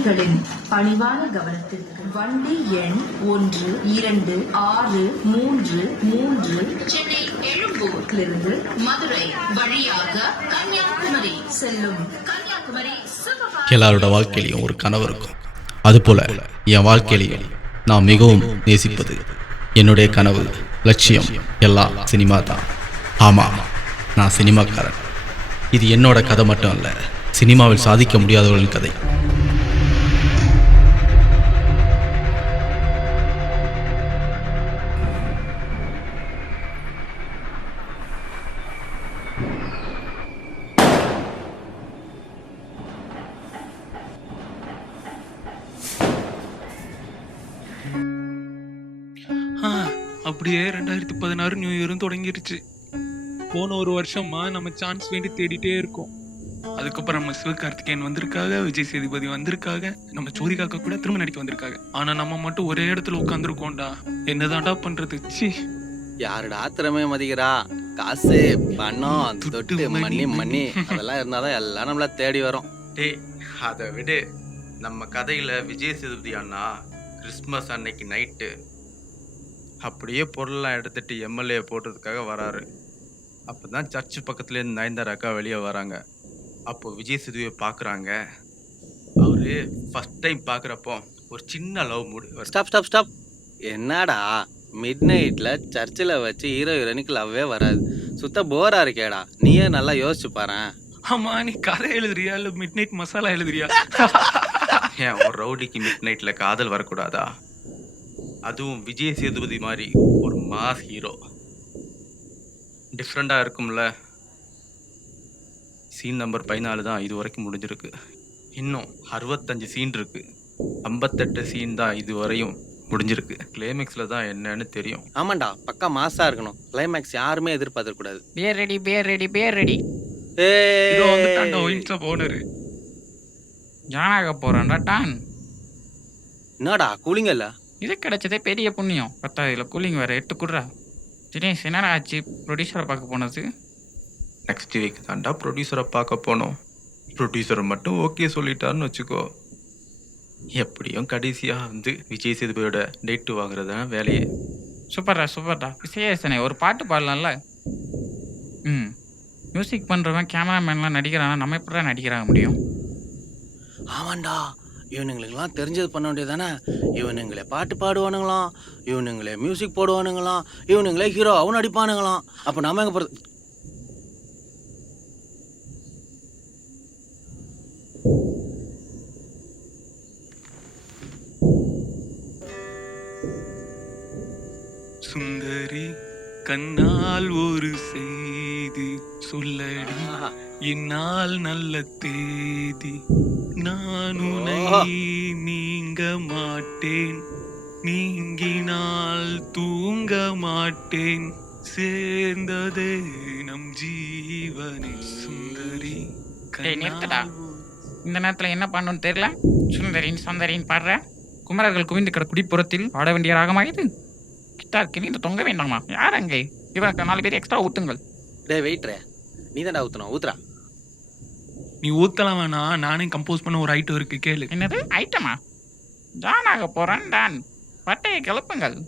பயணிகளின் பணிவான கவனத்திற்கு வண்டி எண் 1263 சென்னை எழும்பூரிலிருந்து மதுரை வழியாக கன்னியாகுமரி செல்லும் கன்னியாகுமரி எல்லாரோட வாழ்க்கையிலையும் ஒரு கனவு இருக்கும். அதுபோல என் வாழ்க்கையிலையும் நான் மிகவும் நேசிப்பது என்னுடைய கனவு, லட்சியம் எல்லாம் சினிமா தான். ஆமாம், நான் சினிமாக்காரன். இது என்னோட கதை மட்டும் அல்ல, சினிமாவில் சாதிக்க முடியாதவர்களின் கதை. அப்படியே 2016 நியூ இயரும் தொடங்கிருச்சு. போன ஒரு வருஷமா நம்ம சான்ஸ் வேண்டி தேடிட்டே இருக்கோம். அதுக்கப்புறம் நம்ம சிவகார்த்திகேயன் வந்திருக்காங்க, விஜய் சேதுபதி வந்திருக்காங்க, நம்ம சூரிகாக்கா கூட திரும்ப நடிக்க வந்திருக்காங்க. ஆனா நம்ம மட்டும் ஒரே இடத்துல உட்காந்துருக்கோம்டா. என்னதான்டா பண்றது? யாருடா திறமைய மதிக்கிறா? காசு, பணம், தொட்டு மண்ணி அதெல்லாம் இருந்தாதான் எல்லாம் நம்மள தேடி வரும். டேய், அதை விடு. நம்ம கதையில விஜய் சேதுபதி அண்ணா கிறிஸ்மஸ் அன்னைக்கு நைட்டு அப்படியே பொருளெல்லாம் எடுத்துட்டு எம்எல்ஏ போடுறதுக்காக வராரு. அப்போதான் சர்ச்சு பக்கத்துலேருந்து நயன்தாராக்கா வெளியே வராங்க. அப்போ விஜய் சேதுபதியை பார்க்குறாங்க. அவரு ஃபர்ஸ்ட் டைம் பார்க்குறப்போ ஒரு சின்ன லவ் மூடு. ஸ்டாப். என்னடா மிட் நைட்ல சர்ச்சில் வச்சு ஹீரோ ஹீரோனிக்கு லவ்வே வராது. சுத்த போரா இருக்கேடா. நீயே நல்லா யோசிச்சு பாரு. ஆமா, நீ கதை எழுதுறியா இல்ல மிட் நைட் மசாலா எழுதுறியா? ஏன் ஒரு ரவுடிக்கு மிட் நைட்ல காதல் வரக்கூடாதா? அதுவும் விஜய் சேதுபதி மாதிரி ஒரு மாஸ் ஹீரோ. டிஃப்ரெண்டாக இருக்கும்ல. சீன் நம்பர் 14 தான் இது வரைக்கும் முடிஞ்சிருக்கு. இன்னும் 65 சீன் இருக்கு. 58 சீன் தான் இது வரையும் முடிஞ்சிருக்கு. கிளைமேக்ஸில் தான் என்னன்னு தெரியும். ஆமாண்டா, பக்கா மாசா இருக்கணும். கிளைமேக்ஸ் யாருமே எதிர்பார்க்க கூடாது. பேர் ரெடி. இதோ வந்துட்டான்டா ஒயின்ஸ்ல போனரு. ஜானாக போறான்டா டான். என்னடா கூலிங் இல்ல? இது கிடைச்சதே பெரிய புண்ணியம். 10 கூலிங் வேற 8 குடுறா. தினேஷ் என்னடா ஆச்சு ப்ரொடியூசரை பார்க்க போனது? நெக்ஸ்ட் வீக் தாண்டா ப்ரொடியூசரை பார்க்க போனோம். ப்ரொடியூசரை மட்டும் ஓகே சொல்லிட்டாருன்னு வச்சுக்கோ. எப்படியும் கடைசியாக வந்து விஜய் சேதுபதியோட டேட்டு வாங்குறது தான் வேலையே. சூப்பர்டா விசேஷனே, ஒரு பாட்டு பாடலாம்ல? மியூசிக் பண்ணுறவன் கேமராமேன்லாம் நடிக்கிறானா, நம்ம எப்படா நடிக்கிறாங்க முடியும்? ஆமாண்டா, இவனுங்களுக்கெல்லாம் தெரிஞ்சது பண்ண வேண்டியதானே. இவனுங்களே பாட்டு பாடுவானுங்களாம், இவனுங்களே மியூசிக் போடுவானுங்களாம், இவனுங்களே ஹீரோவும் நடிப்பானுங்களாம். அப்போ நாம எங்கே போகிறது? சுந்தரி கண்ணால் ஒரு செய்தி சொல்லடி, என்னால் நல்ல தேதி. நான் உன்னை நீங்க மாட்டேன், நீங்கினால் தூங்க மாட்டேன், சேர்ந்ததே நம் ஜீவனே. சுந்தரி நிறுத்தடா. இந்த நேரத்தில் என்ன பண்ணணும்னு தெரியல. சுந்தரின்னு பாடுற. குமரர்கள் குவிந்து கிட குடிப்புறத்தில் ஆட வேண்டிய ராகமா இது? கிட்டார் கிணிந்து தொங்க வேண்டாமா? யார் அங்கே? இவனுக்கு 4 பேர் எக்ஸ்ட்ரா ஊத்துங்கள். டே வெயிட்ரே, நீ தான்டா ஊற்றணும். ஊத்துறா. நீ ஊத்தலாம் வேணா, நானே கம்போஸ் பண்ண ஒரு ஐட்டம் இருக்கு, கேளு. என்னது ஐட்டமா? ஜானாக போறான் டான். பட்டையை கிளப்புங்கள்.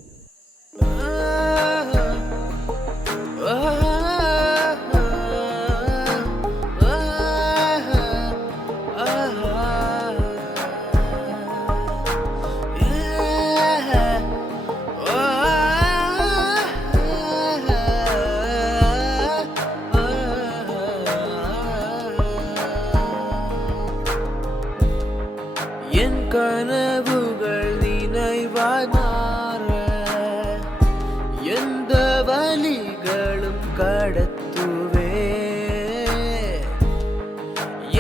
கனவுகள் நினைவாய் மாற எந்த வழிகளும் கடத்துவே.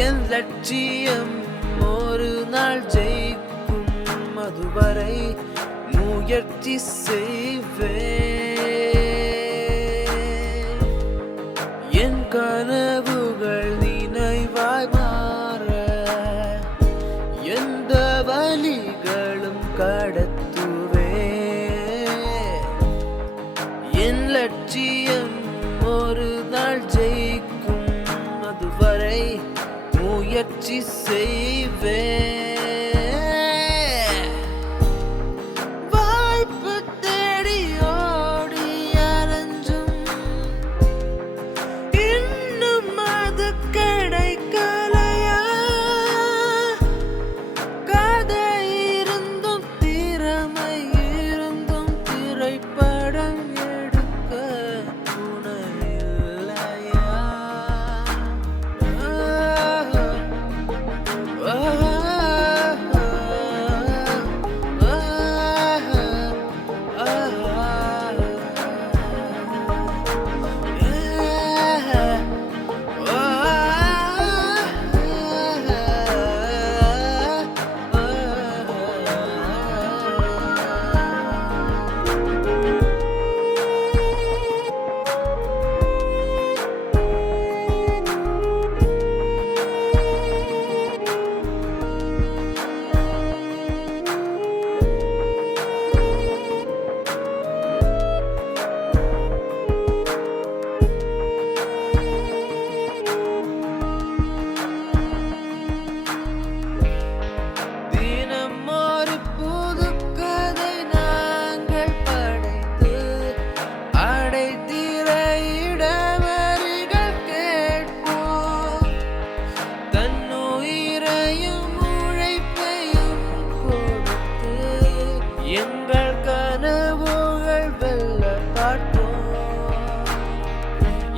என் லட்சியம் ஒரு நாள் ஜெயிக்கும், அதுவரை முயற்சி செய்வே. என் கனவுகள் நினைவாய் மாற எந்த வழிகளும் கடத்துவே. என் லட்சியம் ஒரு நாள் ஜெயிக்கும், அதுவரை முயற்சி செய்வே.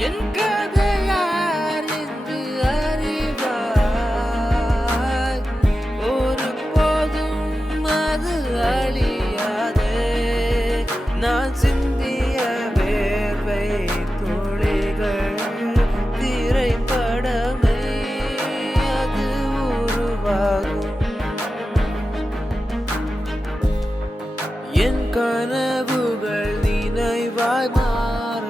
என் கதையார் என்று அறிவாய் ஒரு போதும் அது அழியாதே நான் சிந்திய வேர்வை துளிகள் திரைப்படமே அது உருவாகும் என் கனவுகள் நினைவாய் மாற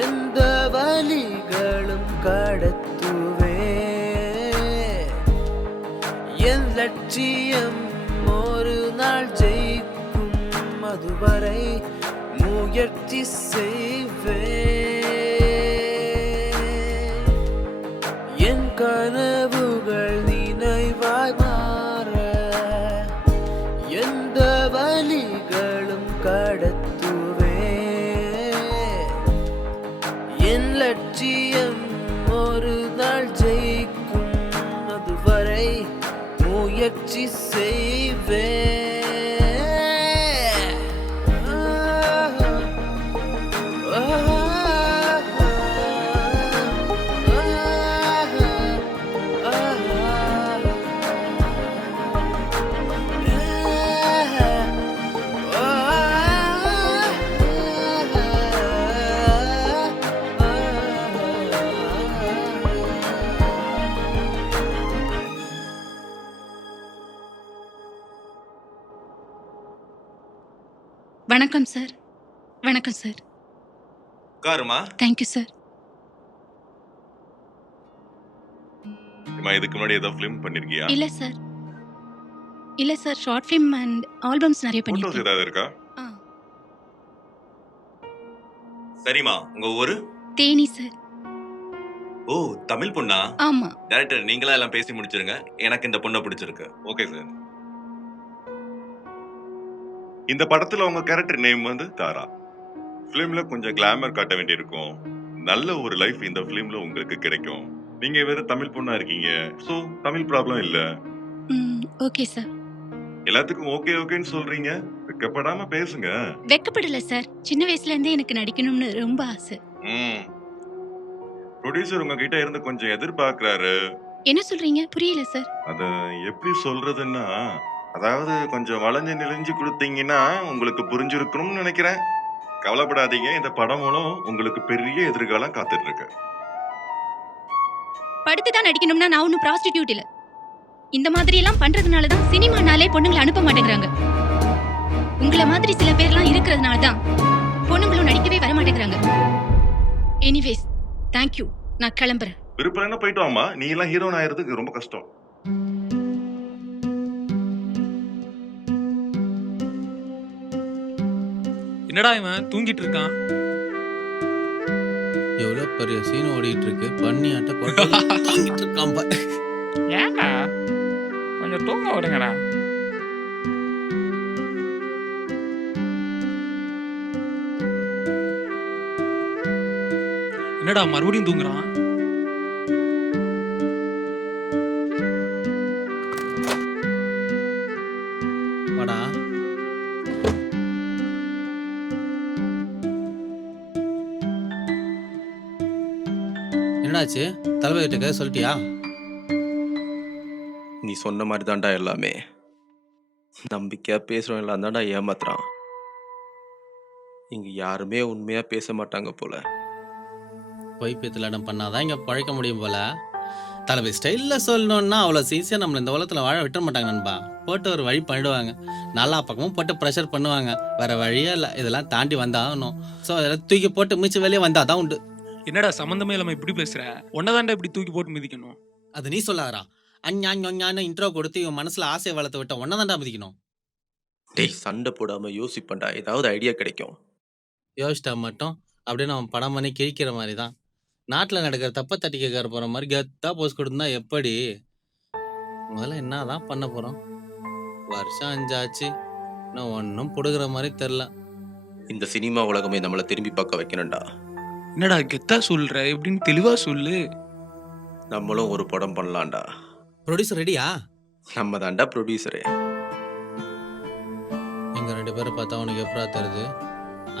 எந்த வழிகளும் கடத்துவே என் லட்சியம் ஒரு நாள் ஜெயிக்கும் அதுவரை முயற்சி செய்வே என் கனவுகள் நினைவாய் மாற எந்த வழிகளும் கடத்துவே என் லட்சியம் ஒரு நாள் ஜெயிக்கும் அதுவரை முயற்சி செய்வே வணக்கம் சார். வணக்கம் சார். உட்காருமா. Thank you sir. அம்மா, இதுக்கு முன்னாடி ஏதோ ஃபிலிம் பண்ணிருக்கியா? இல்ல சார். இல்ல sir, short film and albums நிறைய போட்டோஸ் பண்ணிருக்கேன். ஏதாவது இருக்கா? ஆ, சரிம்மா, உங்க ஊரு? தேனி சார். ஓ, தமிழ் பொண்ணா? ஆமா. டைரக்டர் நீங்களா எல்லாம் பேசி முடிச்சிருங்க. எனக்கு இந்த பொண்ணை பிடிச்சிருக்கு. Okay sir. இந்த படத்துல உங்க கேரக்டர் நேம் வந்து தாரா. ஃபிலிம்ல கொஞ்சம் கிளாமர் காட்ட வேண்டியிருக்கும். நல்ல ஒரு லைஃப் இந்த ஃபிலிம்ல உங்களுக்கு கிடைக்கும். நீங்க வேற தமிழ் பொண்ணா இருக்கீங்க. சோ தமிழ் ப்ராப்ளம் இல்ல. Okay sir. எல்லாத்துக்கும் ஓகே ஓகேன்னு சொல்றீங்க. வெக்கப்படாம பேசுங்க. வெக்கப்படல சார். சின்ன வயசுல இருந்தே எனக்கு நடிக்கணும்னு ரொம்ப ஆசை. ப்ரொடியூசர் உங்ககிட்ட இருந்து கொஞ்சம் எதிர்பார்க்கறாரு. என்ன சொல்றீங்க? புரியல சார். அத எப்படி சொல்றதுன்னா, அதாவது கொஞ்சம் வளைஞ்சு நெளிஞ்சு கொடுத்தீங்கன்னா உங்களுக்கு புரிஞ்சிருக்கணும்னு நினைக்கிறேன். கவலைப்படாதீங்க, இந்த படம் மூலம் உங்களுக்கு பெரிய எதிர்காலம் காத்துட்டு இருக்கு. படுத்து தான் நடிக்கணும்னா நான் ஒன்னும் ப்ராஸ்டிடியூட் இல்ல. இந்த மாதிரி எல்லாம் பண்றதுனால தான் சினிமானாலே பொண்ணுங்களை அனுப்ப மாட்டேங்கிறாங்க. உங்கள மாதிரி சில பேர்லாம் இருக்கிறதுனால தான் பொண்ணுங்களும் நடிக்கவே வர மாட்டேங்கிறாங்க. Anyways, thank you. நான் கிளம்புறேன். விருப்பம் என்ன போயிட்டு வாமா. நீ எல்லாம் ஹீரோன் ஆயிரதுக்கு ரொம்ப கஷ்டம். என்னடா இவன் தூங்கிட்டு இருக்கான்? எவ்வளோ பெரிய சீன் ஓடிட்டு இருக்கு. பண்ணி ஆட்ட தூங்கிட்டு இருக்கான் பாரு. ஏன்டா கொஞ்சம் தூங்க விடுங்கடா. என்னடா மறுபடியும் தூங்குறான்? வாடா. என்னடாச்சு? தளபதி கிட்ட சொல்லிட்டியா? நீ சொன்ன மாதிரி தான்டா எல்லாமே. நம்பிக்கையா பேசுறவன் எல்லாம் தான்டா ஏமாத்துறான். இங்க யாருமே உண்மையா பேச மாட்டாங்க போல. பொய் பேத்தலாடம் பண்ணாதான் இங்கே பழைக்க முடியும் போல. தளபதி ஸ்டைலில் சொல்லணுன்னா அவ்வளோ சீசியாக நம்மளை இந்த உலகத்தில் வாழ விட்டுற மாட்டாங்க நண்பா. போட்டு ஒரு வழி பண்ணிடுவாங்க. நல்லா பக்கமும் போட்டு ப்ரெஷர் பண்ணுவாங்க. வேற வழியே இல்லை. இதெல்லாம் தாண்டி வந்தாகணும். ஸோ அதெல்லாம் தூக்கி போட்டு மிச்சம் வெளியே வந்தால் தான் உண்டு. என்னடா சம்மந்தமே இல்லாம இப்படி பேசுற? உன்னதாண்டா இப்படி தூக்கி போட்டு மிதிக்கணும். அது நீ சொல்லாதரா. அஞ்ஞான்னு இன்ட்ரோ கொடுத்து இவன் மனசுல ஆசையை வளர்த்து விட்ட ஒன்னதாண்டா மிதிக்கணும். டேய், சண்டை போடாம யோசிப்பண்டா, ஏதாவது ஐடியா கிடைக்கும். யோசிச்சா மட்டும் அப்படின்னு அவன் படம் பண்ணி கிழிக்கிற மாதிரி தான். நாட்டில் நடக்கிற தப்பை தட்டி கேட்கற போகிற மாதிரி கெத்தாக போஸ்ட் கொடுத்தா எப்படி? முதல்ல என்ன தான் பண்ண போகிறோம்? வருஷம் 5 ஆச்சு. இன்னும் ஒன்றும் பிடுங்குற மாதிரி தெரில. இந்த சினிமா உலகமே நம்மளை திரும்பி பார்க்க வைக்கணும்டா. என்னடா கெத்தா சொல்ற? எப்படின்னு தெளிவா சொல்லு. நம்மளும் ஒரு படம் பண்ணலாம்டா. ப்ரொடியூசர் ரெடியா? நம்ம தான்டா ப்ரொடியூசரு. எங்கள் 2 பேரை பார்த்தா உனக்கு எப்படா தருது?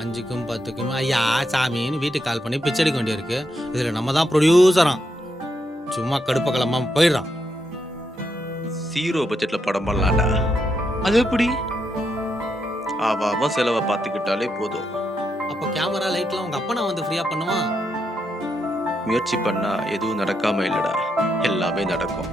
5க்கும் 10க்கும் ஐயா சாமின்னு வீட்டுக்கு கால் பண்ணி பிச்சை எடுக்க வேண்டியிருக்கு. இதில் நம்ம தான் ப்ரொடியூசராம். சும்மா கடுப்ப கிளம்பாம போயிடுறான். 0 பட்ஜெட்ல படம் பண்ணலாம்டா. அது எப்படி? அவன் செலவை பார்த்துக்கிட்டாலே போதும். அப்போ கேமரா லைட்லாம் உங்கள் அப்பா நான் வந்து ஃப்ரீயாக பண்ணுவான். முயற்சி பண்ணா எதுவும் நடக்காம இல்லடா, எல்லாமே நடக்கும்.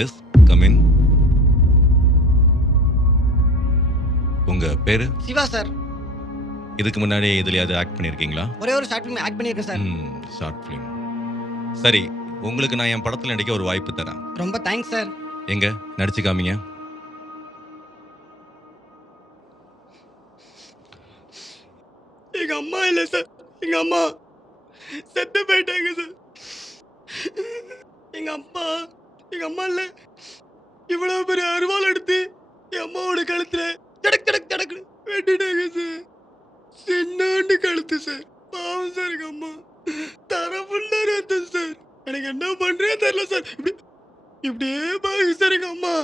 Yes, come in. உங்க பேரு? சிவா சார். இதுக்கு முன்னாடி இதுலயாவது ஆக்ட் பண்ணிருக்கீங்களா? ஒரே ஒரு ஷார்ட் ஃபிலிம் ஆக்ட் பண்ணியிருக்கேன் சார். Short film. சரி, உங்களுக்கு நான் என் படத்துல நடிக்க ஒரு வாய்ப்பு தரேன். ரொம்ப தேங்க்ஸ் சார். எங்க நடிச்சு காமிங்க. எங்க அம்மா இல்லை சார், எங்க அம்மா செத்து போயிட்டாங்க சார். எங்க அம்மா இல்லை, இவ்வளவு பெரிய அருவாள் எடுத்து என் அம்மாவோட கழுத்துல தடக் தடக் தடக்கு வெட்டிட்டாங்க சார். சின்னாண்டு கழுத்து சார். பாவம் சார், எங்க அம்மா தர ஃபுல்லா ரத்தம் சார். எனக்கு என்ன பண்றே தெரியல சார். இப்படியே பாருங்க சார் எங்க அம்மா.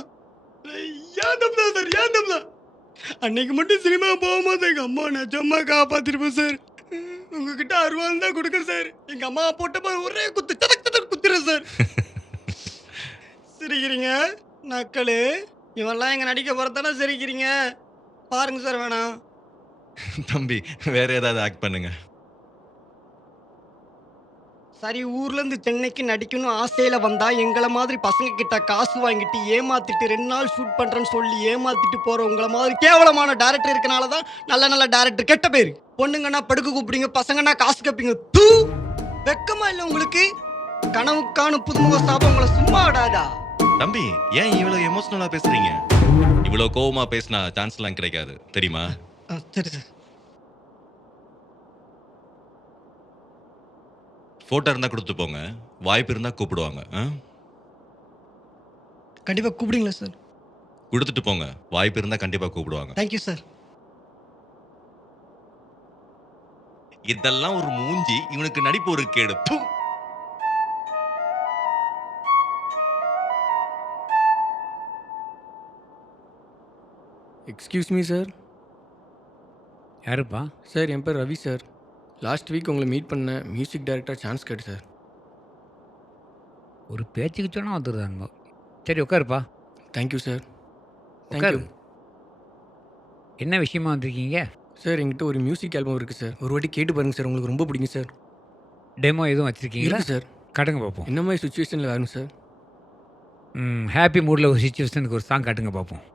ஏன் தப்பு சார், ஏன் தப்பு. அன்னைக்கு மட்டும் சினிமா போகும்போது எங்க அம்மா நிஜமா காப்பாத்திருப்பேன் சார். உங்ககிட்ட அருவாள் தான் கொடுக்குறேன் சார். எங்க அம்மா போட்ட ஒரே குத்து தடக் தடக் குத்துறேன் சார். சிரிக்கிறீங்க நக்களு. இவெல்லாம் எங்க நடிக்க போறதானே சிரிக்கிறீங்க. பாருங்க சார், வேணாம். தம்பி, வேற ஏதாவது ஆக்ட் பண்ணுங்க. சரி, ஊர்ல இருந்து சென்னைக்கு நடிக்கணும் ஆசையில வந்தா எங்களை மாதிரி பசங்க கிட்ட காசு வாங்கிட்டு ஏமாத்திட்டு 2 நாள் ஷூட் பண்றேன்னு சொல்லி ஏமாத்திட்டு போற உங்களை மாதிரி கேவலமான டைரக்டர் இருக்கனாலதான் நல்ல நல்ல டைரக்டர் கெட்ட பேரு. பொண்ணுங்கன்னா படுக்க கூப்பிடுங்க, பசங்கன்னா காசு கேப்பீங்க. தூ, வெக்கமா இல்ல உங்களுக்கு? கனவுக்கான புதுமுக ஸ்தாபம் உங்களை சும்மா விடாதா? தம்பி, ஏன் இவ்வளவு எமோஷனலா பேசுறீங்க? இவ்வளவு கோவமா பேசினா சான்ஸ் எல்லாம் கிடைக்காது, தெரியுமா? சரி சார். போட்டோ இருந்தா கொடுத்து போங்க, வாய்ப்பு இருந்தா கூப்பிடுவாங்க. கண்டிப்பா கூப்பிடுங்களா சார்? கொடுத்துட்டு போங்க, வாய்ப்பு இருந்தா கண்டிப்பா கூப்பிடுவாங்க. Thank you sir. இதெல்லாம் ஒரு மூஞ்சி, இவனுக்கு நடிப்பு ஒரு கேடு. ப்பு. Excuse me sir. யாருப்பா? சார், என் பேர் ரவி சார். லாஸ்ட் வீக் உங்களை மீட் பண்ண மியூசிக் டைரக்டர் சான்ஸ் கேட்டு சார். ஒரு பேச்சுக்கு சொன்னால் வந்துடுதாங்க. சரி, உட்காருப்பா. Thank you sir. உட்காரு. தேங்க்யூ என்ன விஷயமா வந்திருக்கீங்க? சார், என்கிட்ட ஒரு மியூசிக் ஆல்பம் இருக்குது சார். ஒரு வாட்டி கேட்டு பாருங்கள் சார், உங்களுக்கு ரொம்ப பிடிக்கும் சார். டெமோ எதுவும் வச்சுருக்கீங்களா? இருக்கு சார். காட்டுங்க பார்ப்போம். என்ன மாதிரி சுச்சுவேஷனில் வேணும் சார்? ஹாப்பி மூடில் ஒரு சுச்சுவேஷனுக்கு ஒரு சாங் காட்டுங்க பார்ப்போம்.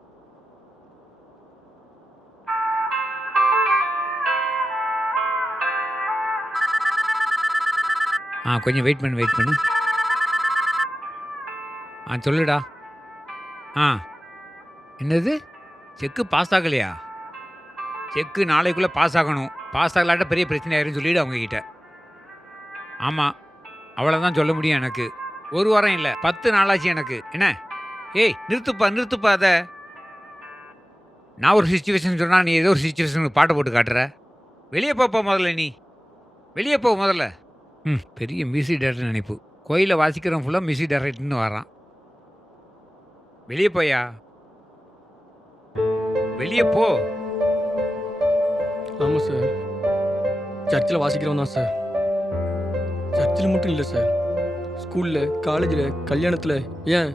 கொஞ்சம் வெயிட் பண்ணு. சொல்லுடா. என்னது, செக்கு பாஸ் ஆகலையா? செக்கு நாளைக்குள்ளே பாஸ் ஆகணும். பாஸ் ஆகலாட்ட பெரிய பிரச்சனை ஆயிருன்னு சொல்லிவிடு அவங்கக்கிட்ட. ஆமாம், அவ்வளோதான் சொல்ல முடியும். எனக்கு 1 வாரம் இல்லை, 10 நாளாச்சு எனக்கு. என்ன? ஏய், நிறுத்துப்பா அதை. நான் ஒரு சுச்சுவேஷன் சொன்னால் நீ ஏதோ ஒரு சுச்சுவேஷனுக்கு பாட்டை போட்டு காட்டுற. வெளியே போப்பா முதல்ல, நீ வெளியே போ முதல்ல. பெரிய மியூசிக் டைரக்டர் நினைப்பு. கோயிலில் வாசிக்கிறவன் ஃபுல்லாக மியூசிக் டைரக்டர்னு வரான். வெளியே போயா, வெளியே போ. ஆமாம் சார், சர்ச்சில் வாசிக்கிறோம் தான் சார். சர்ச்சில் மட்டும் இல்லை சார், ஸ்கூலில், காலேஜில், கல்யாணத்தில், ஏன்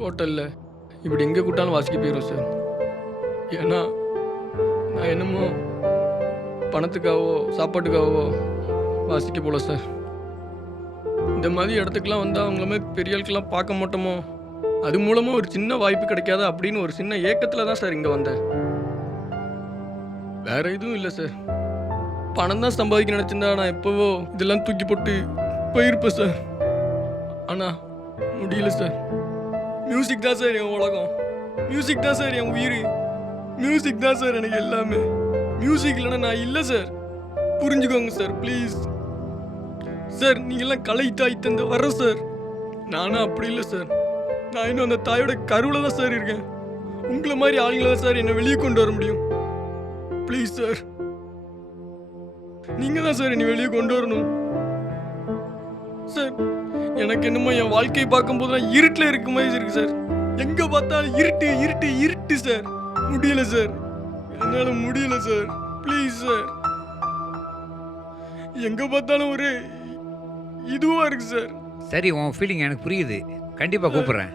ஹோட்டலில், இப்படி எங்கே கூட்டாலும் வாசிக்க போயிடும் சார். ஏன்னா நான் என்னமோ பணத்துக்காகவோ சாப்பாட்டுக்காகவோ வாசிக்க போல சார். இந்த மாதிரி இடத்துக்குலாம் வந்தால் அவங்கள மாதிரி பெரிய ஆட்கள்லாம் பார்க்க மாட்டோமோ, அது மூலமாக ஒரு சின்ன வாய்ப்பு கிடைக்காதா அப்படின்னு ஒரு சின்ன ஏக்கத்தில் தான் சார் இங்கே வந்தேன். வேற எதுவும் இல்லை சார். பணம் தான் சம்பாதிக்க நினச்சிருந்தா நான் எப்போவோ இதெல்லாம் தூக்கி போட்டு போயிருப்பேன் சார். ஆனால் முடியல சார். மியூசிக் தான் சார் என் உலகம், மியூசிக் தான் சார் என் உயிர். மியூசிக் தான் சார் எனக்கு எல்லாமே. மியூசிக் இல்லைன்னா நான் இல்லை சார். புரிஞ்சுக்கோங்க சார் ப்ளீஸ். சார் நீங்கள்லாம் கலை தாய் தந்த வர சார். நானும் அப்படி இல்லை சார். நான் இன்னும் அந்த தாயோட கருவில் தான் சார் இருக்கேன். உங்களை மாதிரி ஆளுங்களை தான் சார் என்னை வெளியே கொண்டு வர முடியும். ப்ளீஸ் சார், நீங்கள் தான் சார் என்னை வெளியே கொண்டு வரணும் சார். எனக்கு என்னமோ என் வாழ்க்கையை பார்க்கும்போது நான் இருட்டில் இருக்க மாதிரி இருக்கு சார். எங்கே பார்த்தாலும் இருட்டு இருட்டு இருட்டு சார். முடியல சார், என்னால் முடியல சார். ப்ளீஸ் சார், எங்கே பார்த்தாலும் ஒரு இதுவாக இருக்கு சார். சரி, உன் ஃபீலிங் எனக்கு புரியுது. கண்டிப்பாக கூப்பிட்றேன்.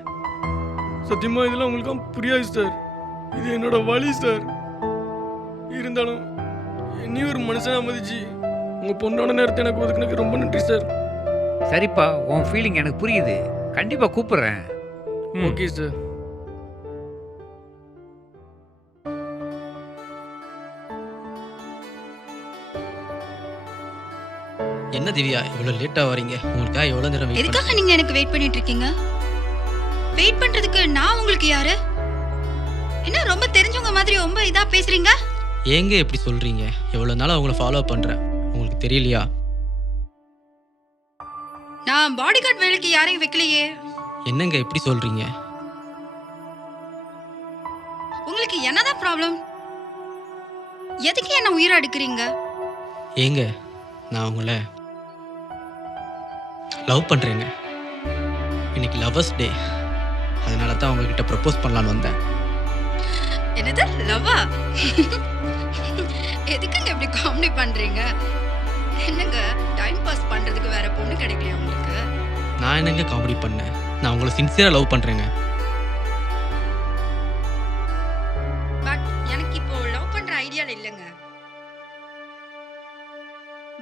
சத்தியமாக இதெல்லாம் உங்களுக்கு புரியாது சார். இது என்னோட வழி சார். இருந்தாலும் நீ ஒரு மனுஷனா மதிச்சு உங்கள் பொண்ணோட நேரத்தை எனக்கு ஒதுக்குனதுக்கு ரொம்ப நன்றி சார். சரிப்பா, உன் ஃபீலிங் எனக்கு புரியுது. கண்டிப்பாக கூப்பிட்றேன். Okay sir. என்ன திவ்யா இவ்வளோ லேட்டாக வரீங்க? உங்களுக்காக எவ்வளோ நேரம் வெயிட் எதுக்காக நீங்க எனக்கு வெயிட் பண்ணிட்டு இருக்கீங்க? வெயிட் பண்றதுக்கு நான் உங்களுக்கு யாரு? என்ன ரொம்ப தெரிஞ்சவங்க மாதிரி ரொம்ப இதா பேசுறீங்க? ஏங்க எப்படி சொல்கிறீங்க? எவ்வளோ நாள் அவங்கள ஃபாலோ பண்ணுறேன், உங்களுக்கு தெரியலையா? நான் பாடி கார்டு வேலைக்கு யாரையும் வைக்கலையே. என்னங்க எப்படி சொல்கிறீங்க? உங்களுக்கு என்னதான் ப்ராப்ளம்? எதுக்கு என்ன உயிரை எடுக்கிறீங்க? ஏங்க நான் உங்களை லவ் பண்ணுறேங்க. இன்னைக்கு லவ்வர்ஸ் டே, அதனால தான் உங்ககிட்ட ப்ரப்போஸ் பண்ணலான்னு வந்தேன். என்னது லவ்வா? எதுக்குங்க இப்படி காமெடி பண்றீங்க? என்னங்க டைம் பாஸ் பண்றதுக்கு வேற பொண்ணு கிடைக்கலையா உங்களுக்கு? நான் என்னங்க காமெடி பண்ணேன்? நான் உங்களை சின்சியராக லவ் பண்ணுறேங்க. பட் எனக்கு இப்போ லவ் பண்ற ஐடியால இல்லைங்க.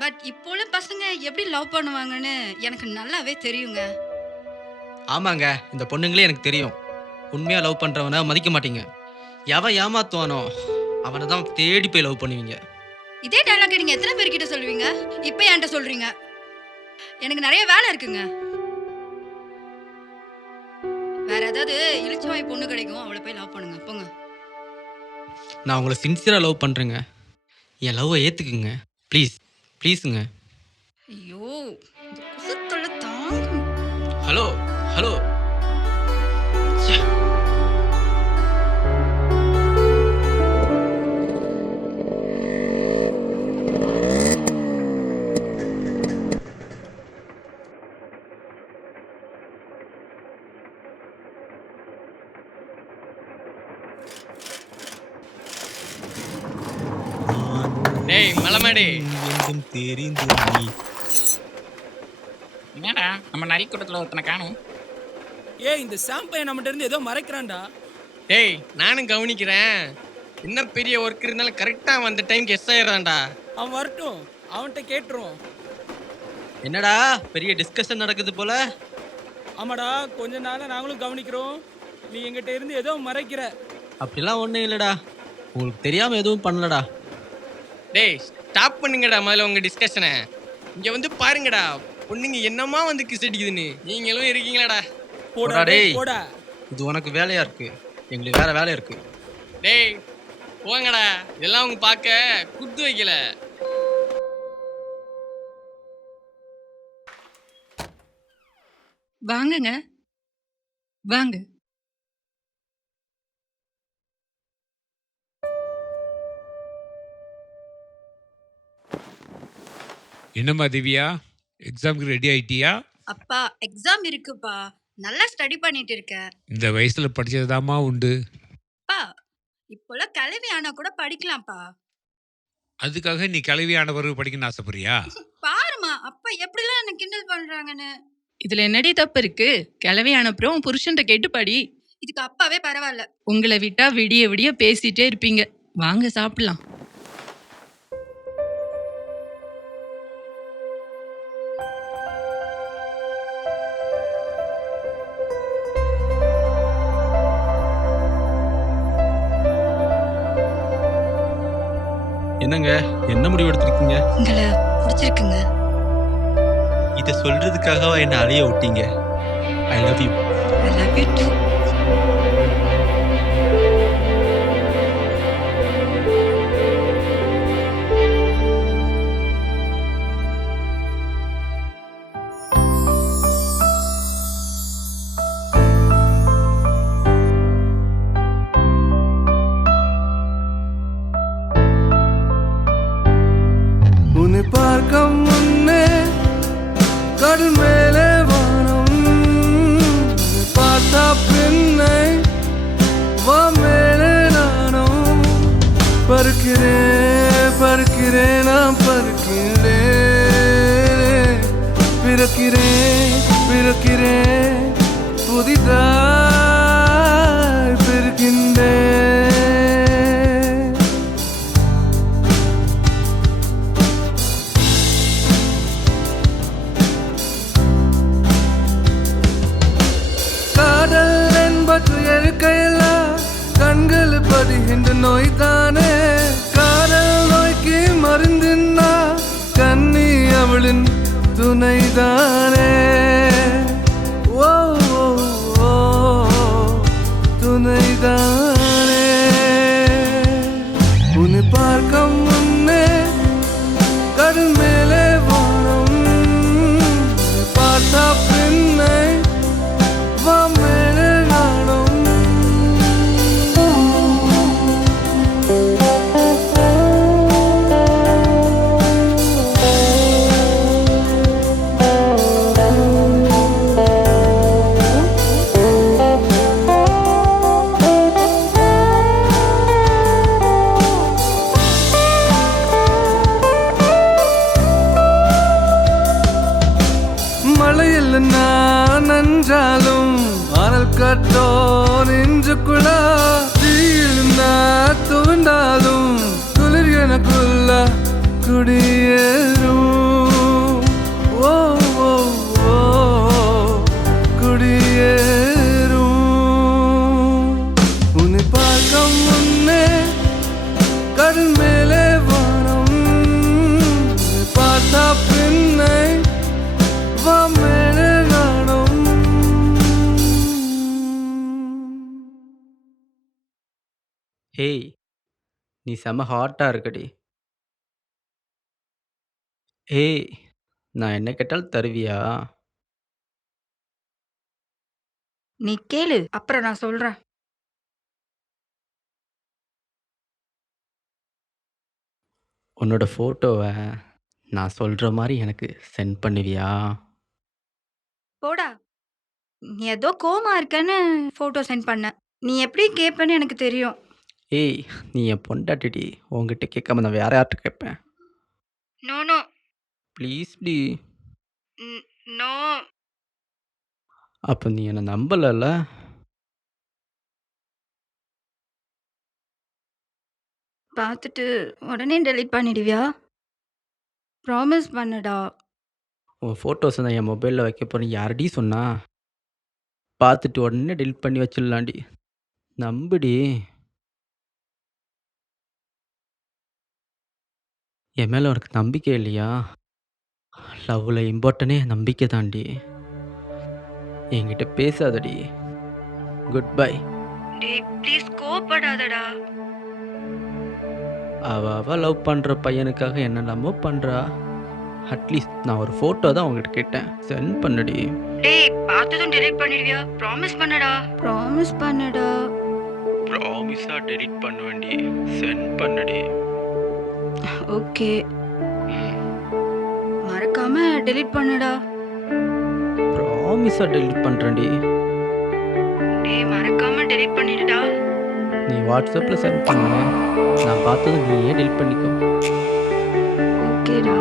பட் இப்போ உள்ள பசங்க எப்படி லவ் பண்ணுவாங்கன்னு எனக்கு நல்லாவே தெரியுங்க. ஆமாங்க, இந்த பொண்ணுங்களே எனக்கு தெரியும். உண்மையாக லவ் பண்ணுறவனை மதிக்க மாட்டீங்க. எவன் ஏமாத்துவானோ அவனை தான் தேடி போய் லவ் பண்ணுவீங்க. இதே டயலாக் நீங்க எத்தனை பேர்கிட்ட சொல்லுவீங்க? இப்போ என்கிட்ட சொல்றீங்க. எனக்கு நிறைய வேலை இருக்குங்க. வேற ஏதாவது இளிச்சவாய் பொண்ணு கிடைக்கும், அவளை போய் லவ் பண்ணுங்க போங்க. நான் உங்களை சின்சியராக லவ் பண்ணுறேங்க. என் லவ்வை ஏற்றுக்குங்க ப்ளீஸ். ப்ளீஸுங்க. ஐயோ, இந்த குசுத்தொல்லை தாங்க. Hello hello. டேய் மலமாடி, என்னடா நம்ம நரிக்கூட்டத்தில் ஒருத்தனை காணும். ஏய் இந்த சாம்பையை நம்மகிட்ட இருந்து ஏதோ மறைக்கிறான்டா. டேய் நானும் கவனிக்கிறேன். என்ன பெரிய ஒர்க் இருந்தாலும் கரெக்டாக வந்த டைம்க்கு எஸ் ஆயிடுறான்டா. அவன் வரட்டும், அவன்கிட்ட கேட்டுருவோம். என்னடா பெரிய டிஸ்கஷன் நடக்குது போல? ஆமாடா, கொஞ்ச நாளாக நாங்களும் கவனிக்கிறோம். நீ எங்கிட்ட இருந்து ஏதோ மறைக்கிற. அப்படிலாம் ஒன்றும் இல்லைடா, உங்களுக்கு தெரியாமல் எதுவும் பண்ணலடா. டேய் ஸ்டாப் பண்ணுங்கடா முதல்ல உங்கள் டிஸ்கஷனை. இங்கே வந்து பாருங்கடா, பொண்ணுங்க என்னமா வந்து கிஸ் அடிக்குதுன்னு. நீங்களும் இருக்கீங்களாடா? போடா டேய், இது உனக்கு வேலையா இருக்கு, எங்களுக்கு வேற வேலை இருக்கு. டேய் போங்கடா, இதெல்லாம் அவங்க பார்க்க குத்து வைக்கல. வாங்கங்க வாங்க. என்னம்மா திவ்யா, எக்ஸாமுக்கு ரெடி ஆயிட்டியா? அப்பா எக்ஸாம் இருக்குப்பா, நல்லா ஸ்டடி பண்ணிட்டு இருக்கேன். இந்த வயசுல படிச்சதுதாம்மா உண்டு. அப்பா இப்போலாம் கிளவி ஆனா கூட படிக்கலாம்ப்பா. அதுக்காக நீ கிளவியான பிறகு படிக்கணும்னு ஆசைப்படுறியா? பாருமா அப்பா எப்படிலாம் என்ன கிண்டல் பண்றாங்கன்னு. இதுல என்னடி தப்பு இருக்கு? கிளவி அனுப்புறோம் புருஷன்ட்ட கேட்டு படி. இதுக்கு அப்பாவே பரவாயில்ல. உங்களை விட்டா விடிய விடிய பேசிட்டே இருப்பீங்க. வாங்க சாப்பிடலாம். என்னங்க என்ன முடிவு எடுத்திருக்கீங்க? உங்களை பிடிச்சிருக்குங்க. இதை சொல்றதுக்காகவா என்ன அழிய விட்டீங்க? I love you. I love you too. உன்னை பார்க்க முன்னே கடல் மேலே வானம், உன்னை பார்த்தா பின்னை வா மேலே நானும். பறக்கிறேன் பறக்கிறேன் நான் பறக்கிறேன், பிறக்கிறேன் பிறக்கிறேன் புதிதாய் பிறக்கின்றேன். காதல் என்பது எழுக்கையில கண்கள் பதிகின்ற நோய் தானே, காதல் நோய்க்கு மருந்துன்னா கண்ணி அவளின் துணைதானே. ஓ ஓ, ஓ, துணைதானே. உன்னை பார்க்க முன்னே கடல் மேலே வானம், உன்னை பார்த்தா பின்னை வா மேலே நானும். மழையில் நான் நஞ்சாலும் அனல் கட்டோ நெஞ்சுக்குள்ள, தீயில் நான் துவண்டாலும் குளிர் எனக்குள்ள குடியேறும். ஓ ஓ ஓ, குடியேறும். உன்னை பார்க்க முன்னே கடல் மேலே வானம், உன்னை பார்த்தா பின்னை வா மேலே நானும். ஏய், நீ செம ஹாட்டாக இருக்கடி. ஏய், நான் என்ன கேட்டாலும் தருவியா? நீ கேளு, அப்புறம் நான் சொல்றேன். உன்னோட ஃபோட்டோவை நான் சொல்கிற மாதிரி எனக்கு சென்ட் பண்ணுவியா? போடா, நீ ஏதோ கோமா இருக்கன்னு ஃபோட்டோ சென்ட் பண்ண. நீ எப்படி கேட்பேன்னு எனக்கு தெரியும். ஏய், நீ என் பொண்டாட்டிடி, உங்ககிட்ட கேட்காம நான் வேற யார்கிட்ட கேட்பேன்? நோ நோ ப்ளீஸ் டி. நோ. அப்போ நீ என்னை நம்பலல்ல? பார்த்துட்டு உடனே டெலீட் பண்ணிடுவியா? ப்ராமிஸ் பண்ணுடா. உன் ஃபோட்டோஸை நான் என் மொபைலில் வைக்க போகிறேன் யாரடி சொன்னா? பார்த்துட்டு உடனே டெலிட் பண்ணி வச்சிடலாண்டி. நம்புடி. என் மேலே உனக்கு நம்பிக்கை இல்லையா? லவ்வில் இம்பார்ட்டனே நம்பிக்கை தாண்டி. என்கிட்ட பேசாதடி. Good bye. டேய் ப்ளீஸ் கோபப்படாதடா. அவ லவ் பண்ணுற பையனுக்காக என்னெல்லாமோ பண்ணுறா. அட்லீஸ்ட் நான் ஒரு ஃபோட்டோ தான் உங்ககிட்ட கேட்டேன், சென்ட் பண்ணுடி. டேய் பார்த்ததும் டெலீட் பண்ணிடுவியா? ப்ராமிஸ் பண்ணுடா. ப்ராமிஸ் பண்ணுடா. ப்ராமிஸாக டெலிட் பண்ணுவேண்டி, சென்ட் பண்ணுடி. ஓகே, மறக்காம டெலீட் பண்ணுடா. ப்ராமிஸாக டெலிட் பண்ணுறேன்டி. டேய் மறக்காம டெலீட் பண்ணிடுடா. நீ வாட்ஸ்அப்பில் சென்ட் பண்ண, நான் பார்த்ததும் நீயே டெலிட் பண்ணிக்கோ. ஓகேடா.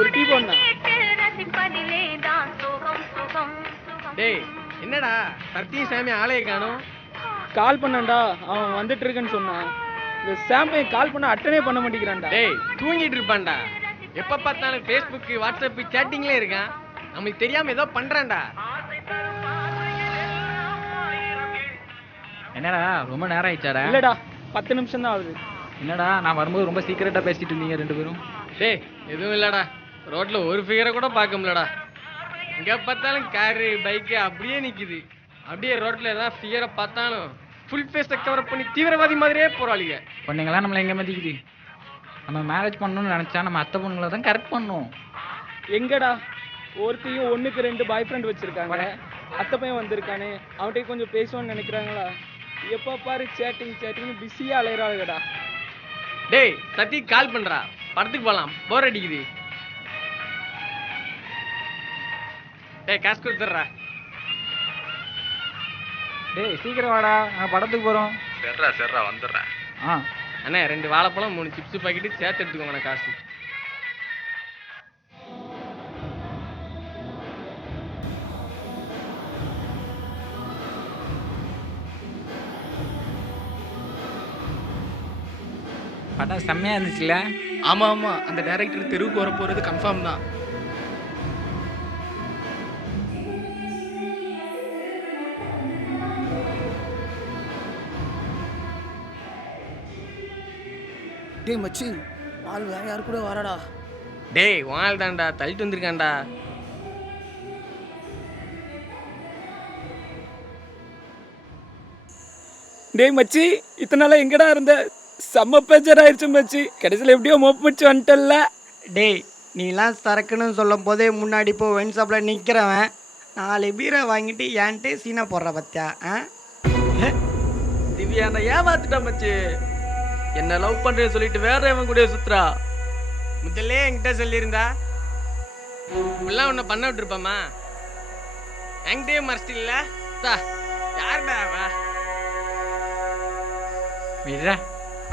ஒரு டீ போடா. டேய் என்னடா சத்தியும் சாமி ஆளைய காணோம்? கால் பண்ணான்டா, அவன் வந்துட்டு இருக்கேன்னு சொன்னான். இந்த சாம்பை கால் பண்ண அட்டனே பண்ண மாட்டேங்கிறான்டா. டேய் தூங்கிட்டு இருப்பான்டா. எப்ப பார்த்தாலும் ஃபேஸ்புக் வாட்ஸ்அப் சேட்டிங்ல இருக்கான். நமக்கு தெரியாம ஏதோ பண்றான்டா. என்னடா ரொம்ப நேரம் ஆயிடுச்சாடா? இல்லடா 10 நிமிஷம் தான் ஆகுது. என்னடா நான் வரும்போது ரொம்ப சீக்கிரட்டா பேசிட்டு இருந்தீங்க ரெண்டு பேரும். டேய் எதுவும் இல்லடா, ரோட்ல ஒரு ஃபிகரை கூட பார்க்க முடியலடா. எங்க பார்த்தாலும் காரு பைக்கு அப்படியே நிக்குது. அப்படியே ரோட்ல ஏதாவது ஃபிகரை பார்த்தாலும் ஃபுல் ஃபேஸை கவர் பண்ணி தீவிரவாதி மாதிரியே போறாளிங்க. பொண்ணுங்களாம் நம்மளை எங்க மதிக்குது? நம்ம மேரேஜ் பண்ணணும்னு நினைச்சா நம்ம அத்தை பொண்ணுங்களை தான் கரெக்ட் பண்ணணும். எங்கடா ஒருத்தையும் 1க்கு 2 பாய் ஃப்ரெண்ட் வச்சிருக்காங்க. அத்தை பையன் வந்திருக்கானே அவன்கிட்ட கொஞ்சம் பேசுவோன்னு நினைக்கிறாங்களா? எப்போ பாரு சேட்டிங் பிஸியா அலையறாளுடா. டேய் சத்தி கால் பண்றா, படத்துக்கு போலாம், போர் அடிக்குது. டேய் காசு கொடுத்துட்றா. டேய் சீக்கிரம் வாடா, நான் படத்துக்கு போறோம். சரிடா வந்துடுறேன். அண்ணே 2 வாழைப்பழம் 3 சிப்ஸ் பாக்கெட்டு சேர்த்து எடுத்துக்கோங்க காசு. படம் செம்மையா இருந்துச்சுல்ல? ஆமா அந்த டைரக்டர் தெருவுக்கு வர போறது கன்ஃபார்ம் தான். டேய் மச்சி, ஆள் வேற யாரு கூட வரடா. டேய் வாள் தான்டா, தள்ளிட்டு வந்திருக்கான்டா. டேய் மச்சி, இத்தனை நாளா எங்கடா இருந்த? செம்ம பேச்சர் ஆயிடுச்சு மச்சி. கடைசியில் எப்படியோ மோப்பிச்சு வந்துட்டல்ல. டேய் நீலாம் சரக்குன்னு சொல்லும் போதே முன்னாடி போ ஒயின் ஷாப்பில் நிற்கிறவன் 4 பீரை வாங்கிட்டு ஏன்ட்டு சீனா போடுற பத்தியா? திவ்யா நான் ஏமாத்துட்டா மச்சி. என்ன லவ் பண்றேன்னு சொல்லிட்டு வேற எவன் கூட சுத்துறா. முதல்ல என்கிட்ட சொல்லியிருந்தா இப்பெல்லாம் உன்னை பண்ண விட்டுருப்பாமா? என்கிட்டயே மறைச்சிட்டீங்களா? யாருடா அவன்? விட்றா,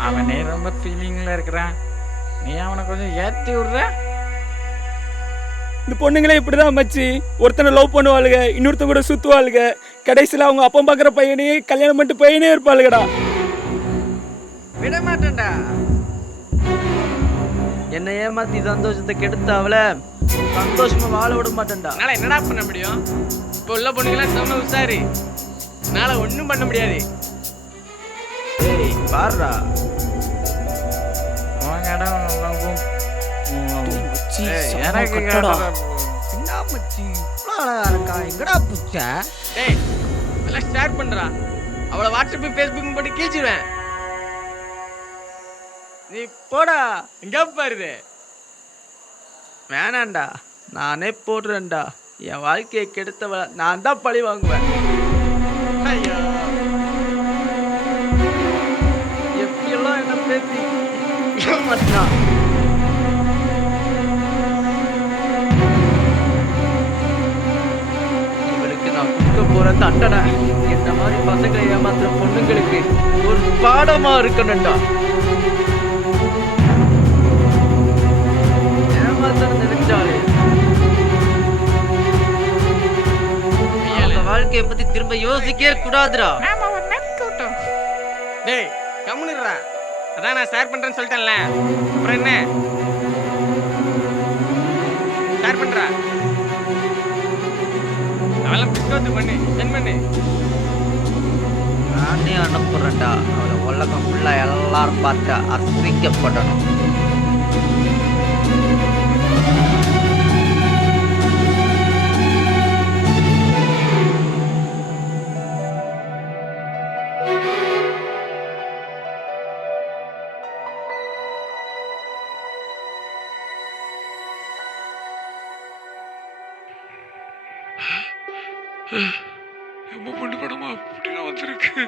அவனே ரொம்ப ஃபீலிங்ல இருக்கிறான், நீ அவனை கொஞ்சம் ஏற்றி விடுற. இந்த பொண்ணுங்களே இப்படிதான் மச்சி. ஒருத்தனை லவ் பண்ணுவாளுங்க, இன்னொருத்த கூட சுத்துவாளுங்க. கடைசியில் அவங்க அப்பா பார்க்குற பையனையே கல்யாணம் பண்ணிட்டு பையனே இருப்பாளுங்கடா. விட மாட்டேன்டா. என்னை ஏமாத்தி சந்தோஷத்தை கெடுத்த அவளை சந்தோஷமா வாழ விட மாட்டேன்டா. என்னால் என்னடா பண்ண முடியும்? இப்போ உள்ள பொண்ணுங்களாம் செம்ம உசாரு. என்னால் ஒன்றும் பண்ண முடியாது. ஏய் பாருடா, உன் இடம் நல்லாவும் எனக்கு என்ன மச்சி இவ்வளோ அழகா இருக்கா? எங்கடா புச்ச? டேய் எல்லாம் ஷேர் பண்ணுறா. அவளை வாட்ஸ்அப்பு ஃபேஸ்புக் போட்டு கீழ்ச்சிடுவேன். நீ போடா. எங்கே பாருது? வேணாண்டா, நானே போடுறேன்டா. என் வாழ்க்கையை கெடுத்தவளை நான் தான் பழி வாங்குவேன். ஐயோ எப்படியெல்லாம் என்ன பேசி ஏமாத்தினா. இவளுக்கு நான் கொடுக்க போற தண்டனை இந்த மாதிரி பசங்களை ஏமாத்துற பொண்ணுங்களுக்கு ஒரு பாடமா இருக்கணும்டா. ஏமாத்தணும் நினைச்சாலே அந்த வாழ்க்கையை பத்தி திரும்ப யோசிக்கவே கூடாதுடா. நாம ஒரு நட்பு கூட்டம். டேய் கம்முன்னுடுறா. அதான் நான் ஷேர் பண்ணுறேன்னு சொல்லிட்டேன்ல, அப்புறம் என்ன? ஷேர் பண்ணுறா. அவெல்லாம் பிஸ்கோத்து பண்ணு, சென்ட் பண்ணு. நானே அனுப்புறேன்டா. அவளை உலகம் ஃபுல்லா எல்லாரும் பார்த்து அசிங்கப்படணும். நம்ம பொண்ணு படமா அப்படிலாம் வந்திருக்கு.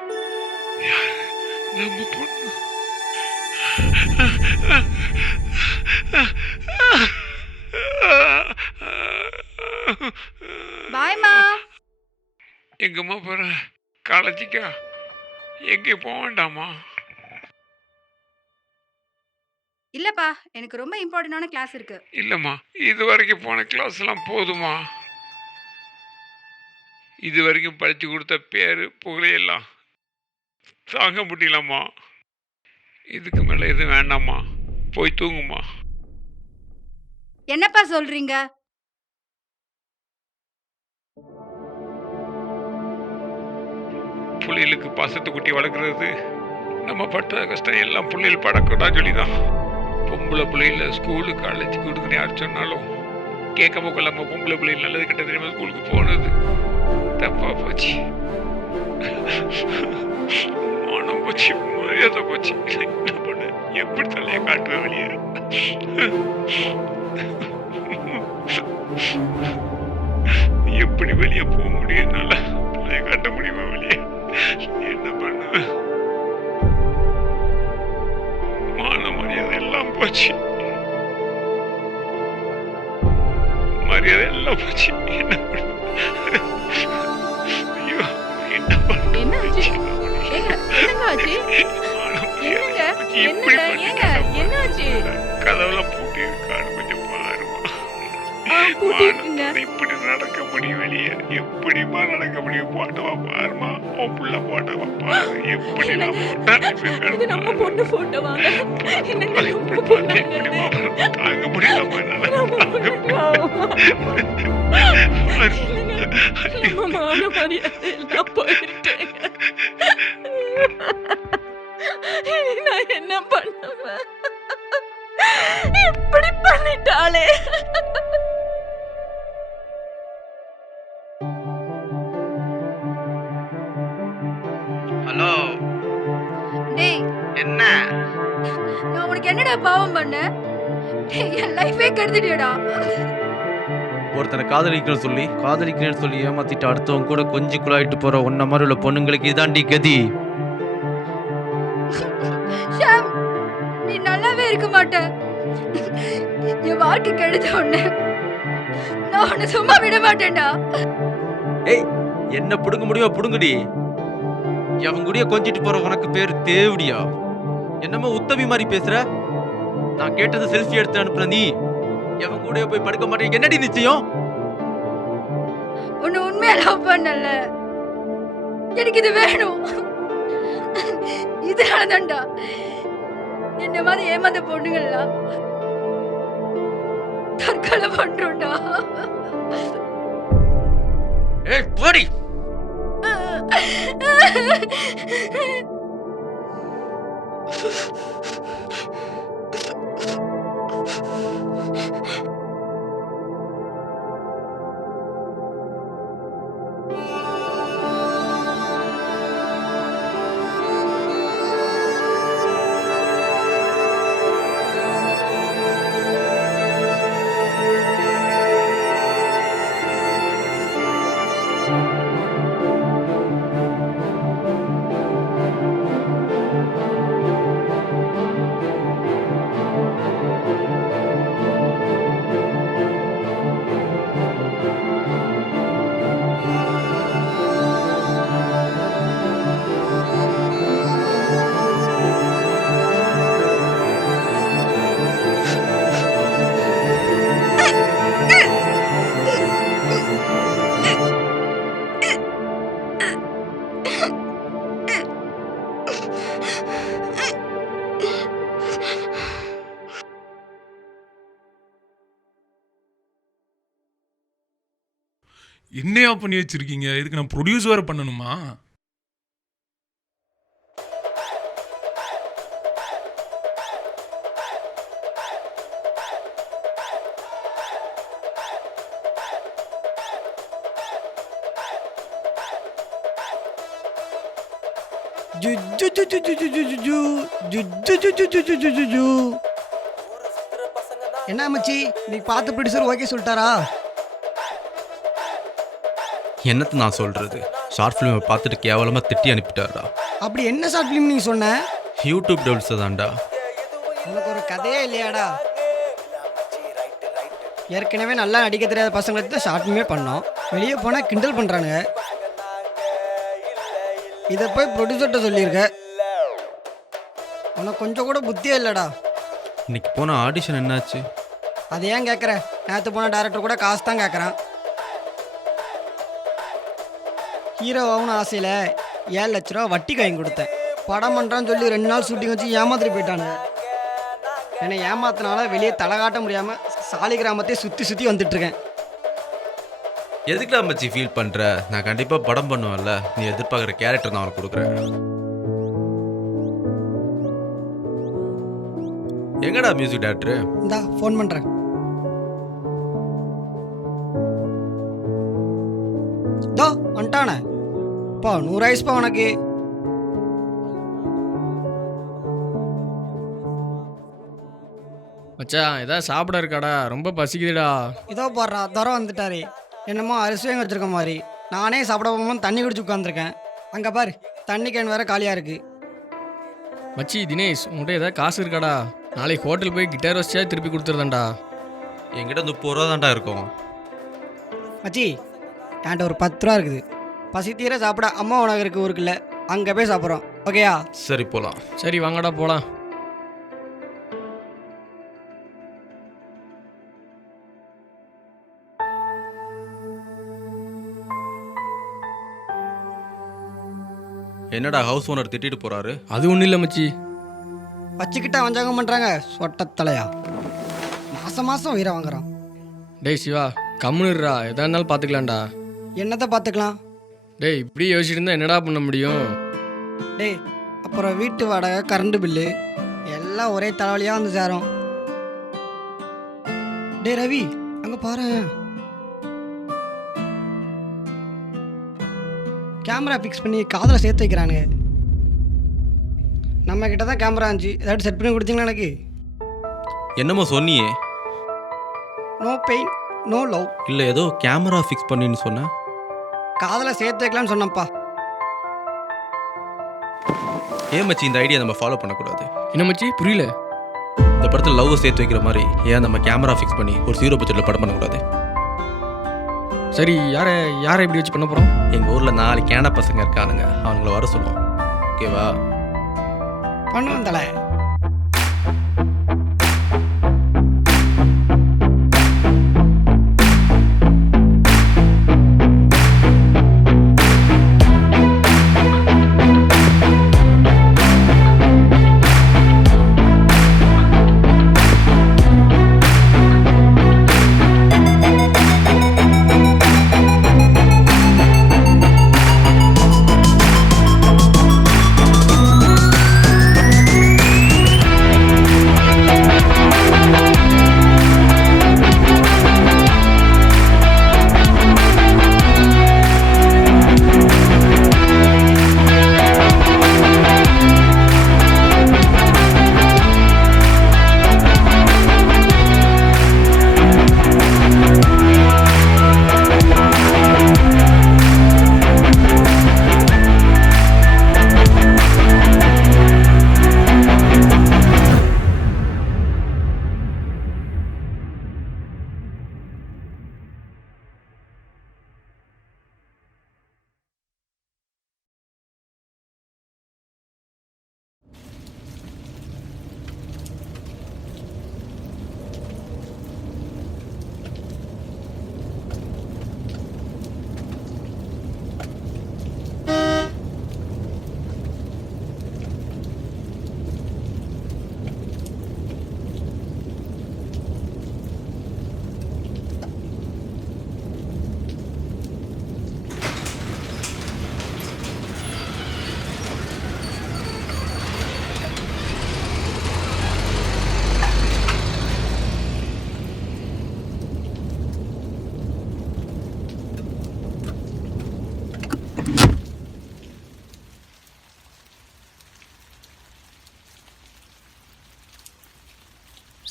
யாரு நம்ம பொண்ணு? பாய்மா. எங்கம்மா போற? காலேஜுக்கா? எங்கே போக வேண்டாமா? இல்லப்பா, எனக்கு ரொம்ப இம்பார்ட்டன்டான கிளாஸ் இருக்கு. இல்லம்மா, இது வரைக்கும் போன கிளாஸ் எல்லாம் போதுமா? இது வரைக்கும் படிச்சு கொடுத்த பேரு புகழையெல்லாம் தாங்க முடியலம்மா. இதுக்கு மேல எது வேண்டாம்மா, போய் தூங்குமா. என்னப்பா சொல்றீங்க? பிள்ளைகளுக்கு பாசத்தை குட்டி வளர்க்குறது நம்ம பட்ட கஷ்டம் எல்லாம் பிள்ளைகள் படக்கூடாது சொல்லிதான் பொம்பளை பிள்ளைகள ஸ்கூலு காலேஜுக்கு விடுங்கன்னு யார் சொன்னாலும் கேட்காம கொள்ளாம பொம்பளை பிள்ளைகள் நல்லது கெட்ட தெரியாம ஸ்கூலுக்கு போனது தப்பா போச்சு. மானம் போச்சு, மரியாதை போச்சு. என்ன பண்ண, எப்படி தலையை காட்டுவேன் வெளியே? எப்படி வெளியே போக முடியும்? என்னால தலையை காட்ட முடியுமா வெளியே? என்ன பண்ணுவேன்? மான மரியாதை எல்லாம் போச்சு, மரியாதை எல்லாம் போச்சு. என்ன பண்ணுவேன்? ஐயோ, என்ன என்னாச்சு? பண்ணுவேன்? ஏங்க, என்னங்க ஆச்சு? என்னங்க? என்னங்க? ஏங்க, என்னாச்சு? கதவுலாம் பூட்டி இருக்கான்னு கொஞ்சம் பாருமா. பூட்டி இருக்குங்க. இப்படி நடக்க முடியும் வெளியே? எப்படிமா நடக்க முடியும்? போட்டவா பாருமா, உன் புள்ள போட்டவா பாரு. எப்படி நான் இது நம்ம பொண்ணு போட்டோவாங்க. என்னங்க நம்ம பொண்ணாங்க? தாங்க முடியலமா என்னால. நம்ம மான மரியாதை எல்லாம் போயிட்டேங்க. நான் என்ன பண்ணுவேன்? இப்படி பண்ணிட்டாளே. ஹலோ, டேய், என்ன? நான் உனக்கு என்னடா பாவம் பண்ணேன்? டேய், என் லைஃபே கெடுத்துட்டியடா. ஒருத்தனை காதலிக்கிறேன்னு சொல்லி ஏமாத்திட்டு அடுத்தவங்க கூட கொஞ்சி குழாயிட்டு போற உன்ன மாதிரி உள்ள பொண்ணுங்களுக்கு இதாண்டி கதி. ஷாம், நீ நல்லாவே இருக்க மாட்ட. என் வாழ்க்கை கெடுத்த உடனே நான் உன்னை சும்மா விட மாட்டேன்டா. ஏய், என்ன புடுங்க முடியுமோ புடுங்குடி. அவன் கூடயே கொஞ்சிட்டு போற உனக்கு பேரு தேவடியா? என்னமோ உத்தமி மாதிரி பேசுற. நான் கேட்டது செல்ஃபி எடுத்து அனுப்புற நீ எவன் கூடயே போய் படுக்க மாட்டேங்க. என்னடி நிச்சயம்? உன்னை உண்மையா லவ் பண்ணல. எனக்கு இது வேணும். இதனாலதான்டா என்ன மாதிரி ஏமாந்த பொண்ணுங்கள்லாம் தற்கொலை பண்றோம்டா. ஏய் போடி. என்னையா பண்ணி வச்சிருக்கீங்க? இதுக்கு நான் ப்ரொடியூஸ் வேற பண்ணணுமா? என்ன மச்சி, நீ பார்த்த ப்ரொடியூசர் ஓகே சொல்லிட்டாரா? என்னத்த நான் சொல்றது? ஷார்ட் ஃபிலிமை பார்த்துட்டு கேவலமா திட்டி அனுப்பிட்டாருடா. அப்படி என்ன ஷார்ட் ஃபிலிம் நீ சொன்ன? யூடியூப் டெவல்ஸ் தான்டா. உனக்கு ஒரு கதையே இல்லையாடா? ஏற்கனவே நல்லா நடிக்க தெரியாத பசங்களுக்கு தான் ஷார்ட் ஃபிலிமே பண்ணோம். வெளியே போனால் கிண்டல் பண்ணுறானுங்க. இதை போய் ப்ரொடியூசர்கிட்ட சொல்லியிருக்க. உனக்கு கொஞ்சம் கூட புத்தியே இல்லைடா. இன்னைக்கு போன ஆடிஷன் என்னாச்சு? அதை ஏன் கேட்குற? நேற்று போன டேரக்டர் கூட காசு தான் கேட்குறான். ஹீரோவாகனு ஆசையில் 7 லட்ச ரூபா வட்டி வாங்கி கொடுத்தேன். படம் பண்ணுறான்னு சொல்லி 2 நாள் ஷூட்டிங் வச்சு ஏமாத்திட்டு போயிட்டானுங்க. என்னை ஏமாத்தினால வெளியே தலை காட்ட முடியாமல் சாலி கிராமத்தையே சுற்றி சுற்றி வந்துட்டுருக்கேன். எதுக்குடா மச்சி ஃபீல் பண்ற? நான் கண்டிப்பா படம் பண்ணுவேன்ல. நீ எதிர்பார்க்குற கேரக்டர் நான் உனக்கு கொடுக்குறேன். எங்கடா மியூசிக் டைரக்டர்? இந்தா ஃபோன் பண்ணுறேன். தோ வந்துட்டானே. பா 100 ஐஸ்ப்பா உனக்கு. மச்சான் ஏதாவது சாப்பிட இருக்காடா, ரொம்ப பசிக்குதுடா. இதோ போடுறா தரம் வந்துட்டாரு. என்னமோ அரிசி வாங்கி வச்சிருக்க மாதிரி. நானே சாப்பிட போகும்போது தண்ணி குடிச்சு உட்காந்துருக்கேன். அங்கே பாரு தண்ணி கேன் வேற காலியாக இருக்கு. மச்சி தினேஷ், உங்கள்கிட்ட ஏதாவது காசு இருக்காடா? நாளைக்கு ஹோட்டல் போய் கிட்டார் வச்சா திருப்பி கொடுத்துருதான்டா. என்கிட்ட 30 ரூபா தான்டா இருக்கும். மச்சி என்கிட்ட ஒரு 10 ரூபா இருக்குது. பசி தீர சாப்பிட அம்மா உனக்கு இருக்கு ஊருக்குள்ள. அங்கே போய் சாப்பிட்றோம். ஓகேயா? சரி போலாம். சரி வாங்கடா போகலாம். என்னடா ஹவுஸ் ஓனர் திட்டிட்டு போறாரு? அது ஒன்றும் இல்லை மச்சி. வச்சுக்கிட்டா வஞ்சாகம் பண்ணுறாங்க சொட்டத்தலையா. மாதம் மாதம் உயிரை வாங்குறான். டேய் சிவா, கம்முனுடுறா, எதா இருந்தாலும் பார்த்துக்கலாம்டா. என்னத்தை பார்த்துக்கலாம்? டேய் இப்படி யோசிச்சுட்டு இருந்தா என்னடா பண்ண முடியும்? டேய் அப்புறம் வீட்டு வாடகை, கரண்ட் பில்லு எல்லாம் ஒரே தலைவலியாக வந்து சேரும். டேய் ரவி, அங்கே பாரு, கேமரா ஃபிக்ஸ் பண்ணி காதில் சேர்த்து வைக்கிறானுங்க. நம்ம கிட்ட தான் கேமரா இருந்துச்சு, ஏதாச்சும் செட் பண்ணி கொடுத்தீங்களா? எனக்கு என்னமோ சொன்னியே. No pain no love. இல்லை ஏதோ கேமரா ஃபிக்ஸ் பண்ணின்னு சொன்ன. காதில் சேர்த்து வைக்கலாம்னு சொன்னப்பா. ஏன் மச்சி இந்த ஐடியா நம்ம ஃபாலோ பண்ணக்கூடாது? என்ன மச்சி புரியல? இந்த படத்தில் லவ் சேர்த்து வைக்கிற மாதிரி ஏன் நம்ம கேமரா ஃபிக்ஸ் பண்ணி ஒரு 0 பட்ஜெட்டில் படம் பண்ணக்கூடாது? சரி யாரை இப்படி வச்சு பண்ண போகிறோம்? எங்கள் ஊரில் 4 கேன பசங்க இருக்கானுங்க, அவங்கள வர சொல்லுவோம். ஓகேவா? பண்ணுவோம் தலை.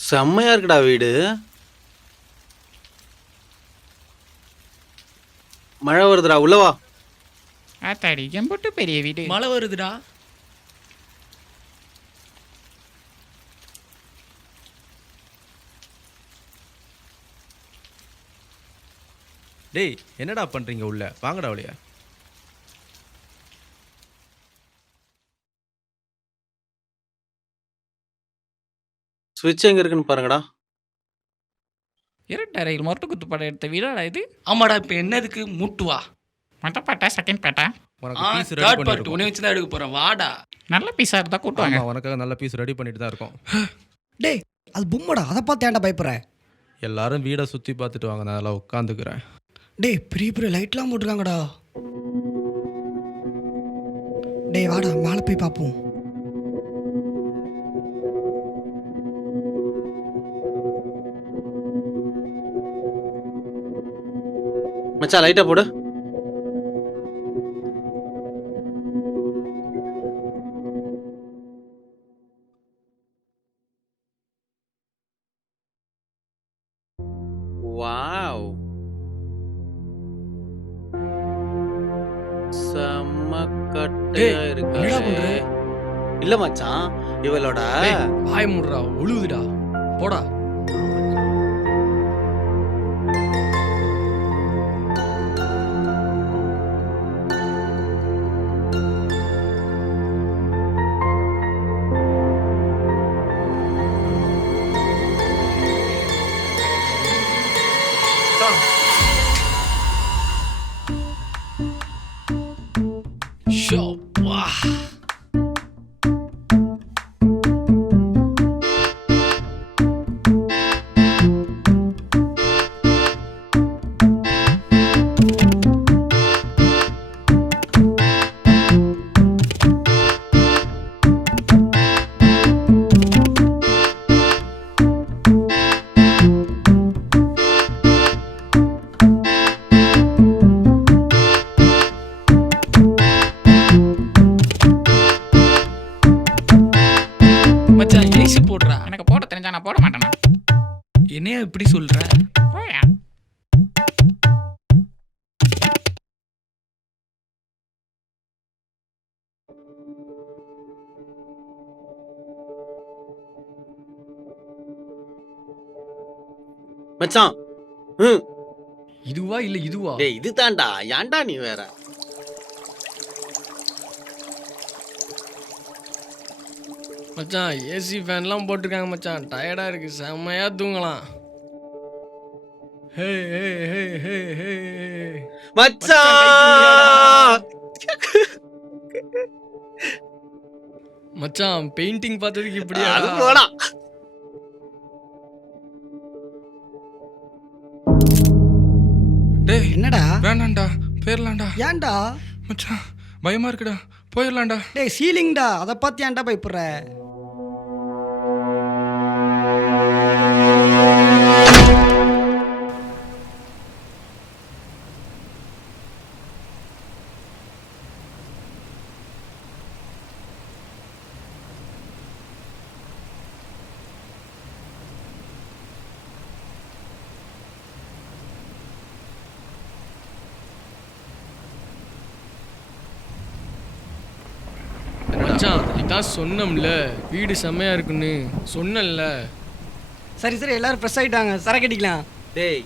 செம்மையா இருக்குடா வீடு. மழை வருதுடா, உள்ளவா. ஆத்தாடி எம்புட்டு பெரிய வீடு. மழை வருதுடா. டேய் என்னடா பண்ணுறீங்க உள்ள? வாங்கடா வழியா. சுவிட்ச் எங்க இருக்குன்னு பாருங்கடா. இரட்டறையில் மொரட்டு குத்து படம் எடுத்த வீடாடா இது. ஆமாடா, இப்போ என்னதுக்கு மூட்டுவா? மொட்டை பாட்டா செகண்ட் பாட்டா? உனக்கு பீஸ் ரெடி தேர்ட் பார்ட் பண்ணிட்டு உன்னை வச்சு தான் எடுக்க போகிறேன், வாடா. நல்ல பீஸாக இருந்தால் கூட்டுவாங்க. உனக்காக நல்ல பீஸ் ரெடி பண்ணிட்டு தான் இருக்கோம். டேய் அது பொம்மடா, அதை பார்த்து ஏன்டா பயப்படுற? எல்லாரும் வீடை சுற்றி பார்த்துட்டு வாங்க, நான் அதெல்லாம் உட்காந்துக்கிறேன். டேய் பெரிய பெரிய லைட்லாம் போட்டிருக்காங்கடா. டேய் வாடா மேலே போய் பார்ப்போம். மச்சான் லைட்டை போடு. வாவ், செம்ம கட்டையா இருக்கு. என்னடா பண்ற? இல்ல மச்சான், இவளோட வாய முடுறா, ஒழுகுதுடா, போடா. மச்சான் ஏசி போடுறா. எனக்கு போட தெரிஞ்சா நான் போட மாட்டேனா? என்னையா இப்படி சொல்ற? போயா. மச்சான். இதுவா இல்ல இதுவா? டேய் இது தான்டா, ஏன்டா நீ வேற? மச்சான் ஏசி ஃபேன்லாம் போட்டிருக்காங்க மச்சான், டயர்டா இருக்கு, செம்மையா தூங்கலாம். ஹே ஹே ஹே ஹே ஹே. மச்சான் மச்சான் பெயிண்டிங் பார்த்ததுக்கு இப்படியா? அது போடா. டேய் என்னடா? வேண்டாம்டா, போயிடலாம்டா. ஏன்டா? மச்சான் பயமா இருக்குடா, போயிடலாம்டா. டேய் சீலிங்டா, அதை பார்த்து ஏன்டா பயப்படுற? மச்சான் இதான் சொன்னோம்ல, வீடு செம்மையா இருக்குன்னு சொன்னேன்ல. சரி சரி எல்லாரும் ஃப்ரெஷ் ஆகிட்டாங்க, சரக்கு அடிக்கலாம். டேய்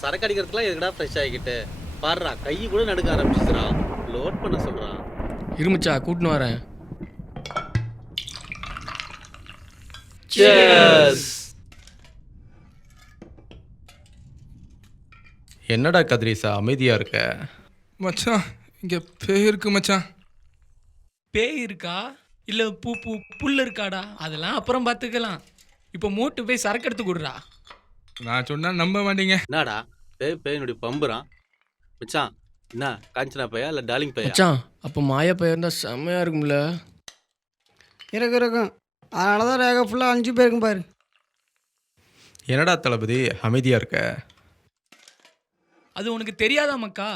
சரக்கு அடிக்கிறதுக்குலாம் எதுக்குடா ஃப்ரெஷ் ஆகிக்கிட்டு? பாடுறா கை கூட நடுக்க ஆரம்பிச்சிச்சுடா. லோட் பண்ண சொல்றான். இருமச்சா கூட்டின்னு வரேன். என்னடா கதிரீசா அமைதியா இருக்க? மச்சான் இங்க பேய் இருக்கு மச்சான். பேய் இருக்கா இல்ல புல் இருக்காடா? அதெல்லாம் அப்புறம் பார்த்துக்கலாம். இப்போ மூட்டு போய் சரக்கு எடுத்து கொடுறா. நான் சொன்னா நம்ப மாட்டீங்க. என்னடா பேயினுடைய பம்புறான். மச்சான் என்ன காஞ்சனா பையா இல்லை டார்லிங் பையா? மச்சான் அப்போ மாயா பையன் இருந்தா செம்மையா இருக்கும்ல. இருக்கும். அதனால தான் ரேகா ஃபுல்லாக 5 பேருக்கும் பாரு. என்னடா தளபதி அமைதியா இருக்க? அது உனக்கு தெரியாதா மக்கா?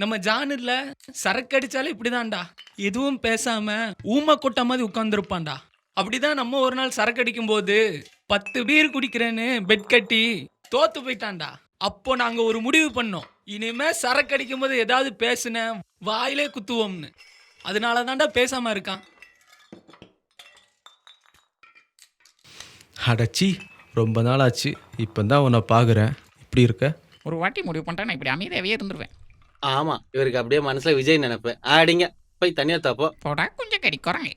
நம்ம ஜானர்ல சரக்கு அடிச்சாலே இப்படிதான்டா, எதுவும் பேசாம ஊமை கொட்ட மாதிரி உட்காந்துருப்பான்டா. அப்படிதான் நம்ம ஒரு நாள் சரக்கு அடிக்கும் போது 10 பீர் குடிக்கிறேன்னு பெட் கட்டி தோத்து போயிட்டான்டா. அப்போ நாங்க ஒரு முடிவு பண்ணோம், இனிமே சரக்கு அடிக்கும் போது ஏதாவது பேசுன வாயிலே குத்துவோம்னு. அதனால தான்டா பேசாம இருக்கான். அடச்சி ரொம்ப நாள் ஆச்சு, இப்போ தான் உன்னை பார்க்குறேன். இப்படி இருக்க? ஒரு வாட்டி முடிவு பண்ணிட்டா நான் இப்படி அமைதியாவே இருந்துருவேன். ஆமா இவருக்கு அப்படியே மனசுல விஜய் நினைப்பேன். ஆடிங்க போய் தனியா தாப்போ. போடா கொஞ்சம் கடி குரங்கு.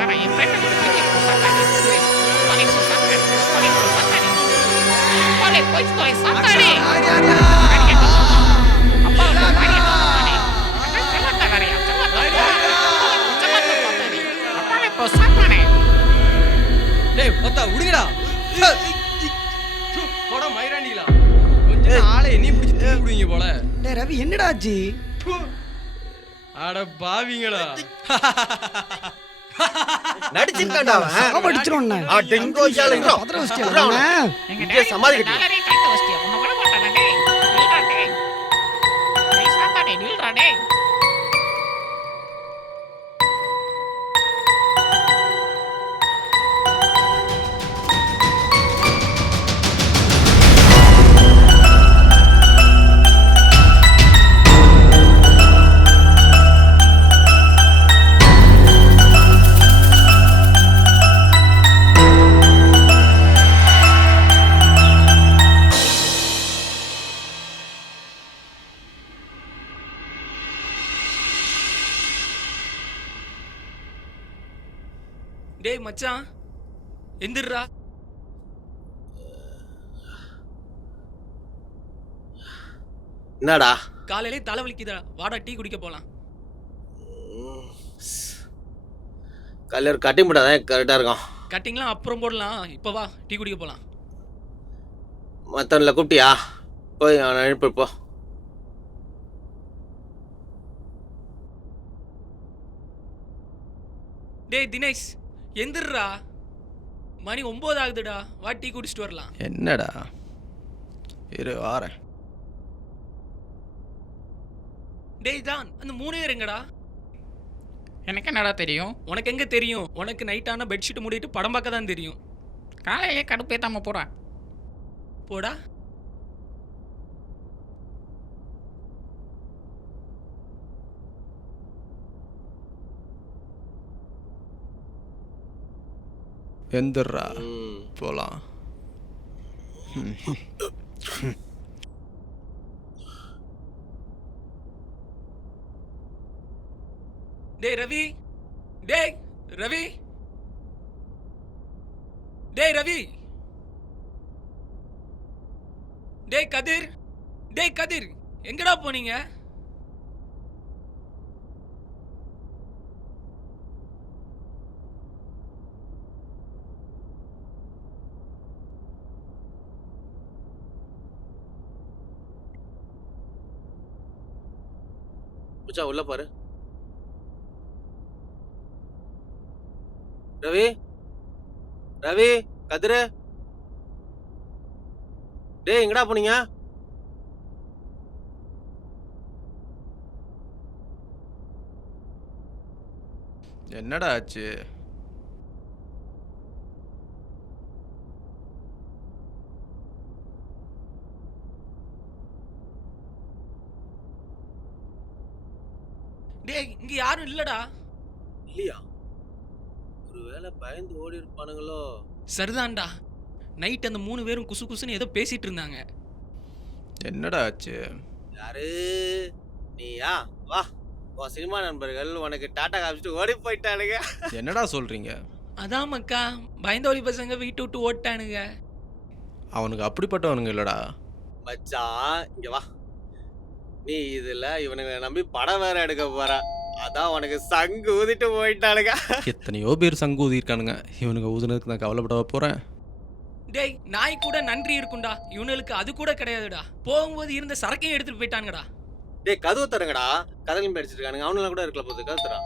போய் சாத்தாடி அப்பா டேய் ஒத்தா விடுங்கடா. போடா மயிராண்டிகளா. கொஞ்சம் ஆளை என்னையும் பிடிச்சி தூக்கி விடுவீங்க போல. டேய் ரவி என்னடா ஆச்சு? அட பாவிங்களா. நடிச்சிருக்கான்டா அவன். அடிச்சிரோண்ணே. டெங்கோ சாலைங்க. பதற வச்சிட்டா. எங்க சமாளிக்கட்டி டாலரே கைட்ட வச்சிட்டியா உன்ன கூட போட்டானே டேய் நில்றா டேய் டேய் சாத்தாடி நில்றா டேய் டேய் மச்சான் எந்திர்றா. என்னடா காலையிலே தலை வலிக்குதா, வாடா டீ குடிக்க போலாம். கல்லூர் கட்டி முட்டாதான் கரெக்டாக இருக்கும். கட்டிங்லாம் அப்புறம் போடலாம், இப்போ வா டீ குடிக்க போலாம். மற்றவனில் கூப்பிட்டியா? போய் அவனை அனுப்பி போ. டேய் தினேஷ் எந்திர்றா, மணி 9 ஆகுதுடா, வா டீ குடிச்சிட்டு வரலாம். என்னடா இரு வாரேன். டேய் தான் அந்த 3 பேர் எங்கடா? எனக்கு என்னடா தெரியும்? உனக்கு எங்க தெரியும்? உனக்கு நைட்டான பெட்ஷீட் மூடிட்டு படம் பார்க்க தான் தெரியும். காலையிலே கடுப்பேத்தாம போறா. போடா. எந்திர்றா போலாம். டேய் ரவி, டேய் ரவி, டேய் ரவி, டேய் கதிர், டேய் கதிர் எங்கடா போனீங்க? பூச்சா உள்ள பாரு. ரவி, ரவி, கதிரு, டேய் எங்கடா போனீங்க? என்னடா ஆச்சு? டேய் இங்க யாரும் இல்லடா. இல்லையா? ஒருவேளை பயந்து ஓடி இருப்பானுங்களோ? சரிதான்டா, நைட் அந்த 3 பேரும் குசு குசுன்னு ஏதோ பேசிட்டு இருந்தாங்க. என்னடா ஆச்சு? யாரு நீயா? வா, உன் சினிமா நண்பர்கள் உனக்கு டாட்டா காமிச்சிட்டு ஓடி போயிட்டானுங்க. என்னடா சொல்றீங்க? அதான் மக்கா, பயந்தோலி பசங்க வீட்டு விட்டு ஓட்டானுங்க. அவனுக்கு அப்படிப்பட்டவனுங்க இல்லடா. மச்சான் இங்க வா. நீ இதுல இவனுங்க நம்பி படம் வேற எடுக்க போற, அதான் உனக்கு சங்கு ஊதிட்டு போயிட்டானுங்க. எத்தனையோ பேர் சங்கு ஊதி இருக்கானுங்க, இவனுங்க ஊதுனதுக்கு நான் கவலைப்பட போறேன். டேய் நாய் கூட நன்றி இருக்கும்டா, இவனுக்கு அது கூட கிடையாதுடா. போகும்போது இருந்த சரக்கையும் எடுத்துட்டு போயிட்டானுங்கடா. டேய் கதவு தரங்கடா, கதவையும் படிச்சிட்டு இருக்கானுங்க. அவனுலாம் கூட இருக்கல போகுது, கதவு தரா.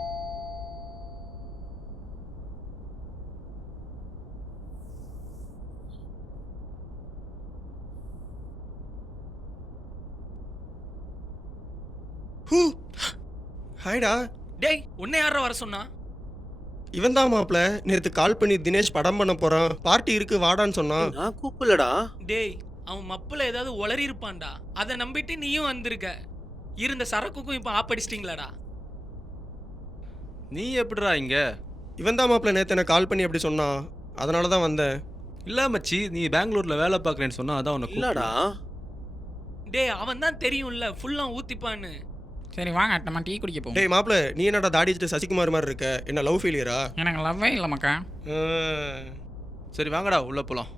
ஹாய்டா. டேய் உன்னை யாரா வர சொன்னா? இவன் தான் மாப்பிள்ள நேற்று கால் பண்ணி தினேஷ் படம் பண்ண போறான், பார்ட்டி இருக்கு வாடான்னு சொன்னான். நான் கூப்பிடலடா. டேய் அவன் மப்புல ஏதாவது உளறி இருப்பான்டா, அதை நம்பிட்டு நீயும் வந்திருக்க. இருந்த சரக்குக்கும் இப்போ ஆப்படிச்சிட்டிங்களாடா. நீ எப்படிடா இங்க? இவன் தான் மாப்பிள்ள நேற்று எனக்கு கால் பண்ணி அப்படி சொன்னான், அதனால தான் வந்தேன். இல்ல மச்சி, நீ பெங்களூர்ல வேலை பார்க்கறேன்னு சொன்னா அதான் உனக்கு இல்லடா. டேய் அவன் தான் தெரியும்ல ஃபுல்லா ஊத்திப்பான்னு. சரி வாங்க நம்ம டீ குடிக்க போவோம். டேய் மாப்பிள்ள, நீ என்னடா தாடி வச்சுட்டு சசிகுமார் மாதிரி இருக்க? என்ன லவ் ஃபெயிலியரா? எனக்கு லவ்வே இல்லை மக்கா. சரி வாங்கடா உள்ள போலாம்.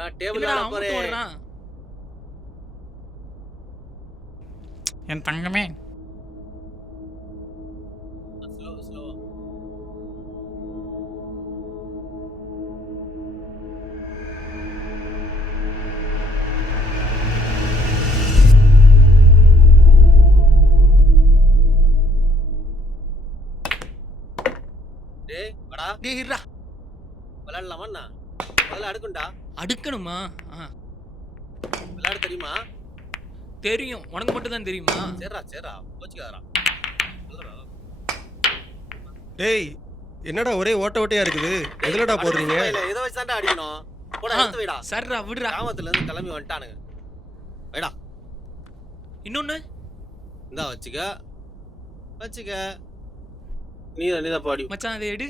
நான் டேபிள் என்னடா வேலை அமுத்து போறேன். ஓடுறான்? என் தங்கமே ஸ்லோ ஸ்லோ. டேய் வாடா டேய் இருடா. விளையாடலாமா என்ன? முதல்ல அடுக்குண்டா. அடுக்கணுமா? விளையாட தெரியுமா? தெரியும். உனக்கு மட்டும் தான் தெரியுமா? சரிடா போச்சுக்காதடா. டேய் என்னடா ஒரே ஓட்ட ஓட்டையா இருக்குது எதுலடா போடுறீங்க? இதை வச்சு தான்டா அடிக்கணும். போடா ஆ, எடுத்து வைடா. சரிடா விடுடா. கிராமத்துல இருந்து கிளம்பி வந்துட்டானுங்க. வைடா. இன்னொன்னு இந்தா வச்சுக்க. நீதான் பாடி. மச்சான் அதை எடு.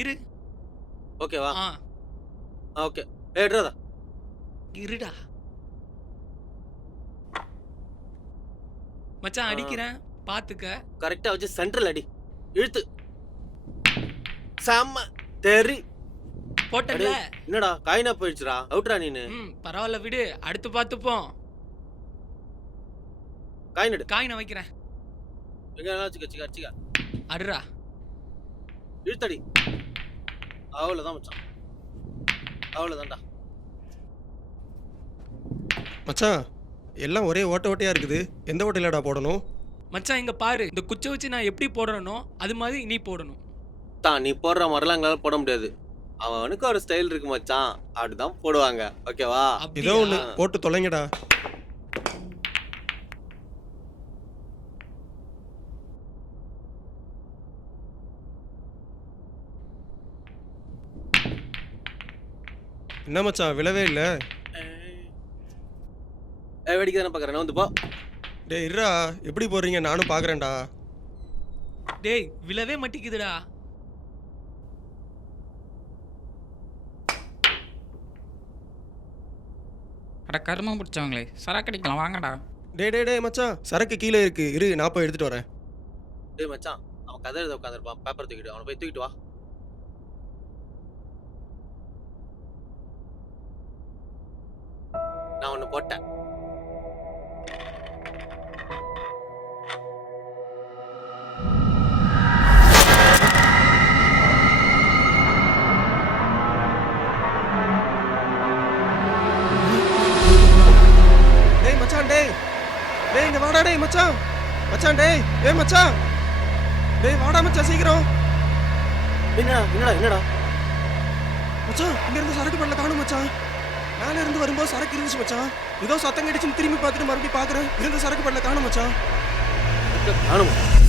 இரு. ஓகேவா? ஆ ஓகே. எடுறதா. இருடா. மச்சான் அடிக்கிறேன் பாத்துக்க. கரெக்டா வச்சு சென்ட்ரல் அடி. இழுத்து. செம்ம தெரி. போட்டல. என்னடா காயினா போயிடுச்சுடா. அவுட்ரா நீனு. பரவாயில்ல விடு. அடுத்து பார்த்துப்போம். காயின் எடு. காயினை வைக்கிறேன். எங்க வச்சுக்க. அடுறா. இழுத்தடி. அவ்வளவுதான் மச்சான். அவ்வளவுதான்டா. மச்சான் எல்லாம் ஒரே ஓட்ட ஓட்டையா இருக்குது எந்த ஓட்டையிலடா போடணும்? மச்சான் இங்க பாரு. இந்த குச்சை வச்சு நான் எப்படி போடுறேனோ அது மாதிரி நீ போடணும். நீ போடுற மாதிரிலாம் எங்களால போட முடியாது. அவனுக்கு ஒரு ஸ்டைல் இருக்கு மச்சான். அப்படிதான் போடுவாங்க. ஓகேவா? ஏதோ ஒண்ணு போட்டு தொலைங்கடா. என்ன மச்சான் விழவே இல்ல? வேடிக்கை தானே பாக்குறேன். வந்து போ. டேய் இருடா எப்படி போடுறீங்க நானும் பாக்குறேன்டா. டேய் விழவே மாட்டிக்குதுடா. அட கருமம் பிடிச்சவங்களே சரக்கடிக்கலாம் வாங்கடா. டேய் மச்சான் சரக்கு கீழே இருக்கு இரு நான் போய் எடுத்துட்டு வரேன். டேய் மச்சான் அவன் கதை எழுத உட்காந்துருப்பான். பேப்பர் தூக்கிட்டு அவனை போய் தூக்கிட்டு வா. நான் ஒன்னு போட்டேன். டேய் மச்சான் டேய் இங்க வாடா டேய் மச்சான் டேய் மச்சான் டேய் வாடா மச்சான் சீக்கிரம். என்னடா மச்சான் இங்க இருந்து சரக்கு பண்ணல காணும் மச்சான். மேல இருந்து வரும்போது சரக்கு இருந்துச்சு மச்சான். ஏதோ சத்தம் கிடைச்சுன்னு திரும்பி பார்த்துட்டு மறுபடியும் பாக்குறேன் இருந்த சரக்கு பண்ணல காணும் மச்சான்.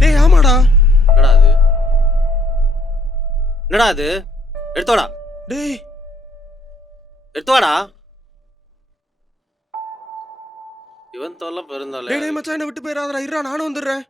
டேய் ஆமாடா. என்னடா அது? எடுத்துவாடா. டேய் எடுத்துவாடா. இவன் தொல்லை பெருந்தோல்ல. டேய் மச்சான் என்ன விட்டு போயிடாதடா இருடா நானும் வந்துடுறேன்.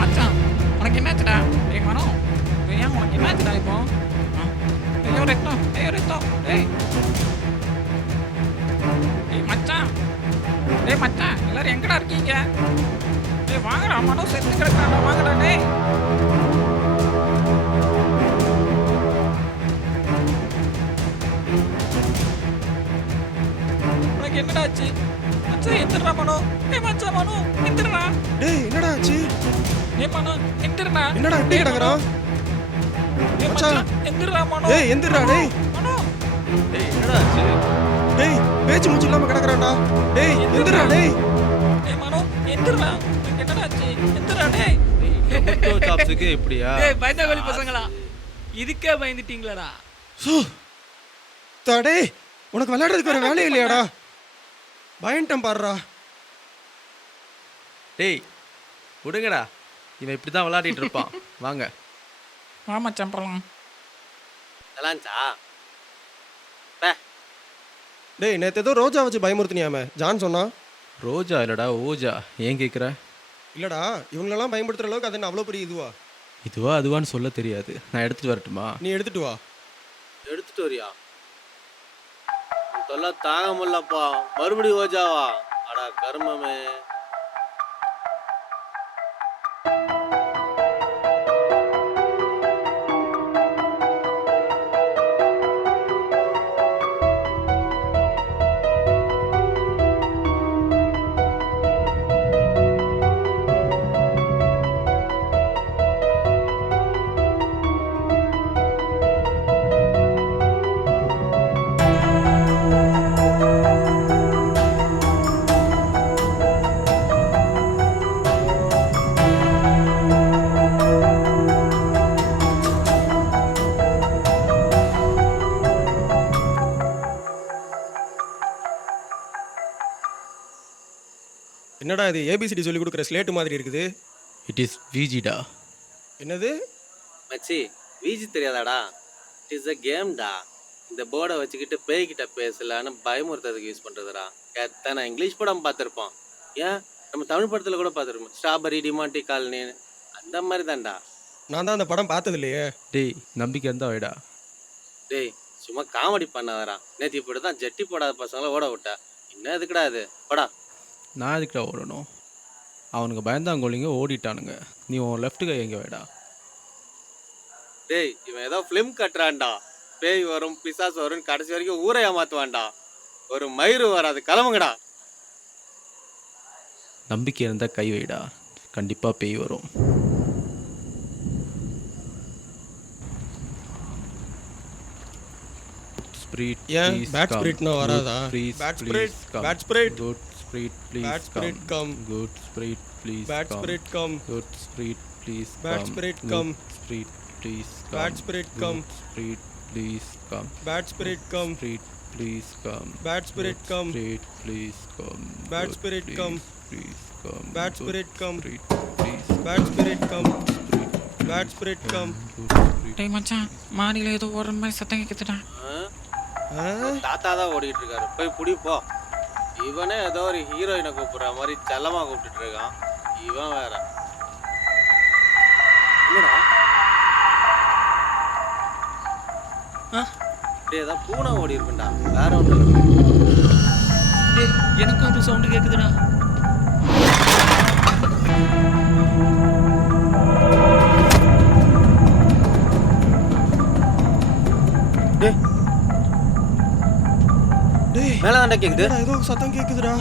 மச்சான் உனக்கு என்னாச்சுடா? டேய் மனோ ஏன் உனக்கு என்னாச்சுடா இப்போ? ஐயோ ரத்தம் டேய் மச்சான் எல்லாரும் எங்கடா இருக்கீங்க? டேய் வாங்கடா மனோ செத்து கிடக்குறான்டா வாங்கடா டேய். உனக்கு என்னடா ஆச்சு? மச்சான் எந்திரா மனோ. டேய் மச்சான் மனோ எந்திரா. டேய் என்னடா ஆச்சு? டேய் மனோ எந்திரா. என்னடா இப்படி கிடக்குறான்? மச்சான் எந்திரா மனோ. டேய் எந்திரா டேய். மனோ டேய் என்னடா ஆச்சு? டேய் பேச்சு மூச்சு இல்லாம கிடக்குறான்டா. டேய் எந்திரா டேய். டேய் மனோ எந்திரா. உனக்கு என்னடா ஆச்சு? எந்திரா டேய். சாப்ஸுக்கு எப்படியா? டேய் பயந்தாங்கோலி பசங்களா இதுக்கே பயந்துட்டீங்களாடா? டேய் உனக்கு விளையாடுறதுக்கு ஒரு வேலையே இல்லையாடா? பயன்டம் பாடுறா. டேய் விடுங்கடா இவன் இப்படி தான் விளையாடிட்டு இருப்பான். வாங்க வா மச்சான் போலாம். நல்லாச்சா? டேய் நேற்று ஏதோ ரோஜா வச்சு பயமுறுத்தினியாமே ஜான் சொன்னா. ரோஜா இல்லடா ஓஜா. ஏன் கேட்குற? இல்லடா இவங்களெல்லாம் பயன்படுத்துற அளவுக்கு அது என்ன அவ்வளோ பெரிய இதுவா? இதுவா அதுவான்னு சொல்ல தெரியாது. நான் எடுத்துட்டு வரட்டுமா? நீ எடுத்துட்டு வா. எடுத்துட்டு வரியா? தொல்லை தாங்க முடியலப்பா. மறுபடியும் ஓஜாவா? அடா கர்மமே. என்னடா இது ஏபிசிடி சொல்லி கொடுக்குற ஸ்லேட்டு மாதிரி இருக்குது? இட் இஸ் விஜிடா. என்னது? மச்சி வீஜி தெரியாதாடா? It is a கேம்டா. இந்த போர்டை வச்சுக்கிட்டு பேய்கிட்ட பேசலான்னு பயமுறுத்துறதுக்கு யூஸ் பண்ணுறதுடா. எத்தனை இங்கிலீஷ் படம் பார்த்துருப்போம். ஏன் நம்ம தமிழ் படத்தில் கூட பார்த்துருப்போம். ஸ்ட்ராபெரி டிமாண்டி காலனின்னு அந்த மாதிரி தான்டா. நான் தான் அந்த படம் பார்த்தது இல்லையே. டேய் நம்பிக்கை இருந்தா வைடா. டேய் சும்மா காமெடி பண்ணாதடா. நேற்று இப்படி தான் ஜட்டி போடாத பசங்களை ஓட விட்டா. இன்னும் எதுக்குடா இது? படா. நான் எதுக்குடா ஓடணும்? அவனுக்கு பயந்தாங்கோலிங்க ஓடிட்டானுங்க. நீ உன் லெஃப்ட் கை எங்கே வைடா. டேய் இவன் ஏதோ ஃபிலிம் கட்டுறான்டா. பேய் வரும் பிசாசு வரும் கடைசி வரைக்கும் ஊரை ஏமாத்துவான்டா. ஒரு மயிறு வராது. கிளம்புங்கடா. நம்பிக்கை இருந்தால் கை வைடா. கண்டிப்பாக பேய் வரும். ஏன் பேட் ஸ்பிரிட்னா வராதா? Bad spirit, bad spirit, good spirit please bad spirit come, good spirit please bad spirit come, good spirit please bad spirit come, spirit please bad spirit come, spirit please come, bad spirit come, spirit please come, bad spirit come, spirit please come, bad spirit come, please come, bad spirit come, please bad spirit come, bad spirit come. டேய் மச்சான் மாடியில் ஏதோ ஓடுற மாதிரி சத்தம் கேட்குதுடா. தாத்தா தான் ஓடிட்டு இருக்காரு. போய் புடி போ. இவனே ஏதோ ஒரு ஹீரோயினை கூப்பிடுற மாதிரி செல்லமா கூப்பிட்டு இருக்கான். இவன் வேற. என்னடா டேய் ஏதோ பூனை ஓடி இருக்குண்டா. வேற ஒன்றும் இல்லை. டேய் எனக்கும் அது சவுண்டு கேட்குதுடா. டேய் மேல தாண்டா கேக்குது. ஏதோ சத்தம் கேக்குதுடா.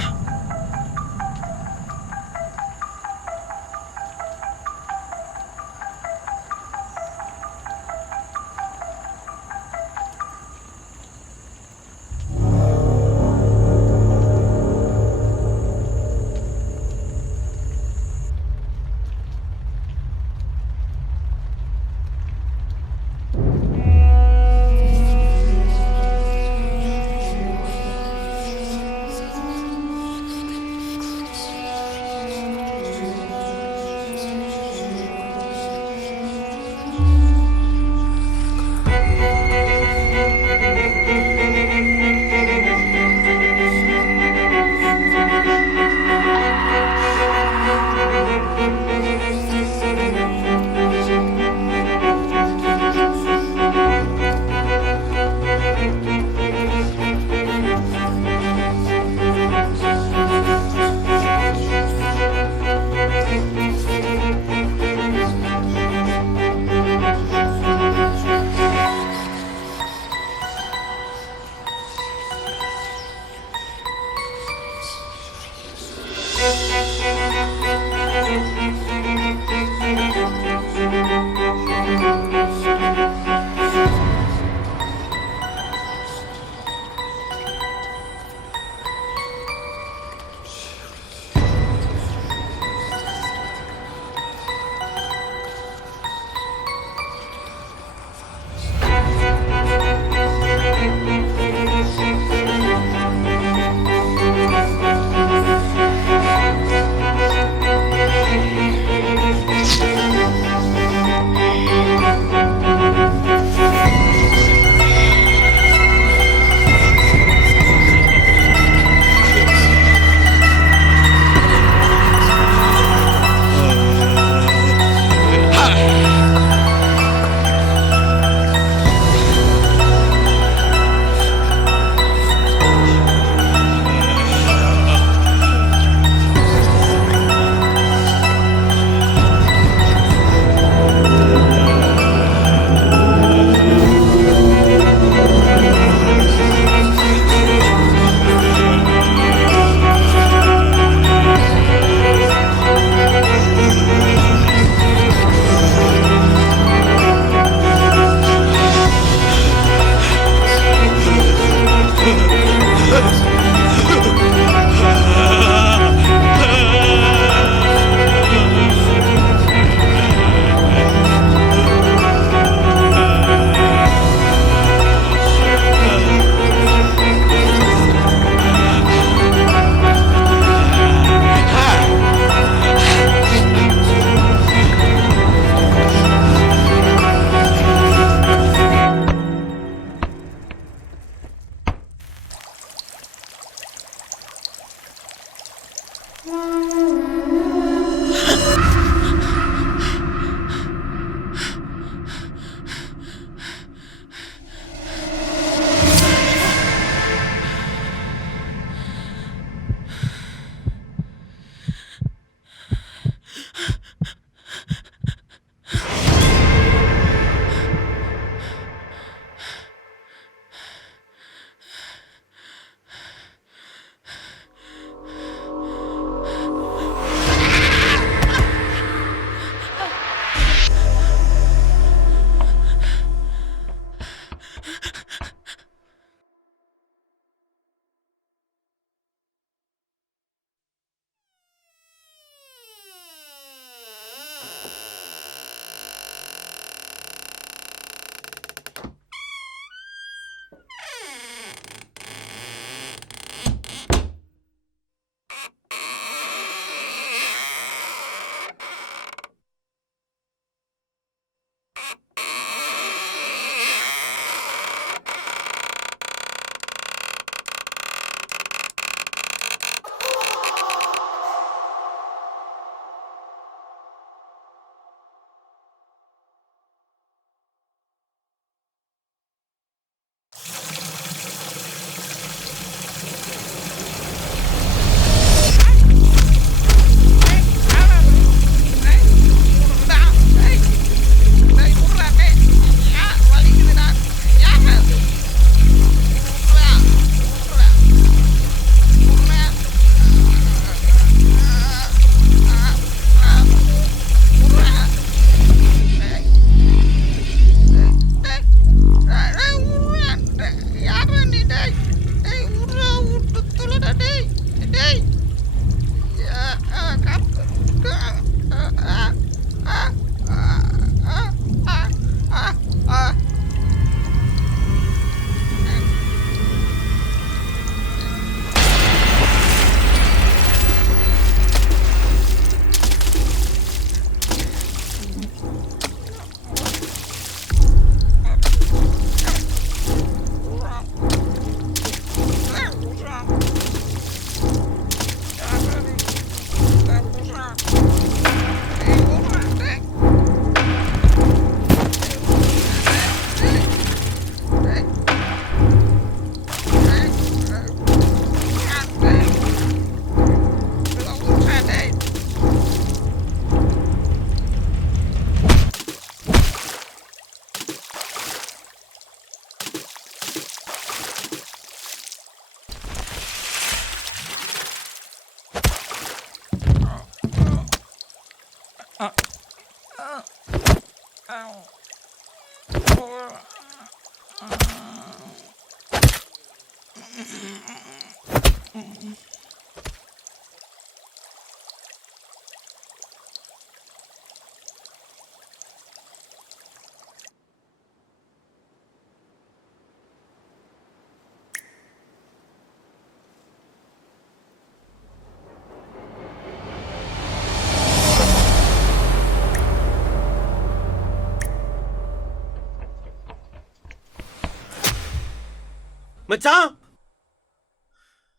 மச்சான்,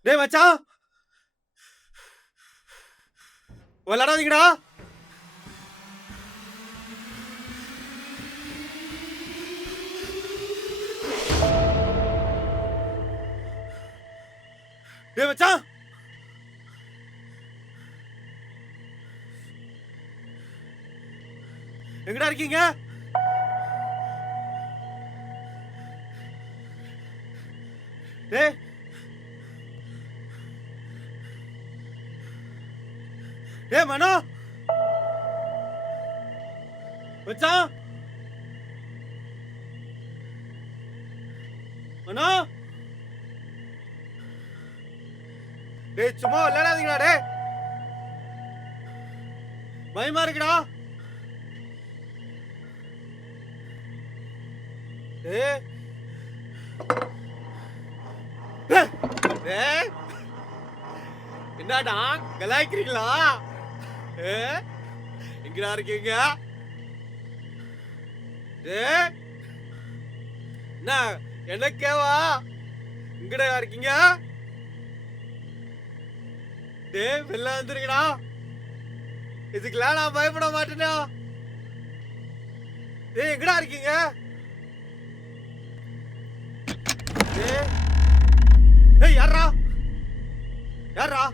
டேய் மச்சான், விளையாடாதீங்கடா. டேய் மச்சான், எங்கடா இருக்கீங்க? டேய் டேய் மனோ, மச்சான், மனோ, டேய் சும்மா விளையாடாதீங்கடா. டேய் பயமா இருக்குடா. டேய் டேய், என்னடா கலாய்க்கிறீங்களா? எங்கடா இருக்கீங்க? டேய் என்ன எனக்கேவா? எங்கடா இருக்கீங்க? டேய் வெளில வந்துருங்கடா. இதுக்கெல்லாம் நான் பயப்பட மாட்டேனா. டேய் எங்கடா இருக்கீங்க? டேய் யாரா? யாரா?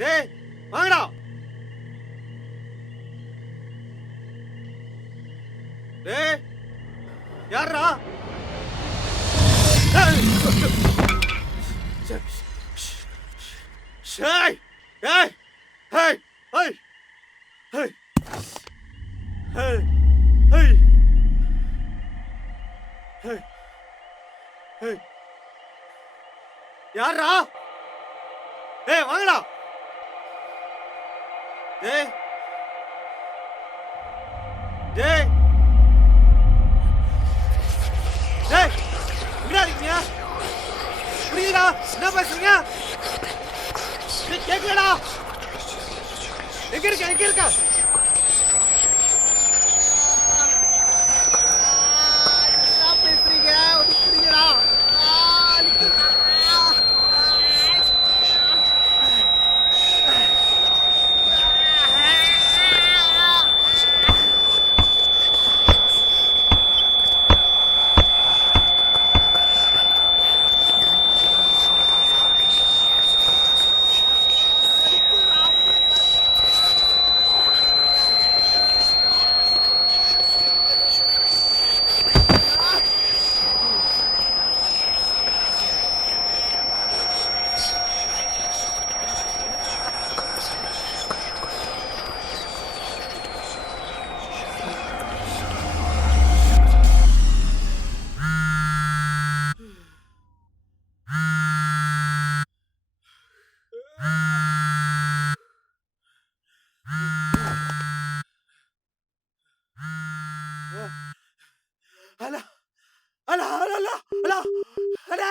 டேய் வாங்கடா. டேய் யாரா? Hey! Hey! Hey! Hey! Hey! Hey! Hey! Hey! Hey! யாரா? ஏய் வாங்கடா. டேய். டேய். டேய். எங்கடா இருக்கீங்க? புரியுதா? என்ன பேசுறீங்க? கேட்கலடா. எங்க இருக்க? எங்க இருக்க? என்ன பேசுறீங்க? ஒண்ணு புரியுதா? Ala, ala, ala, ala, ala, ala.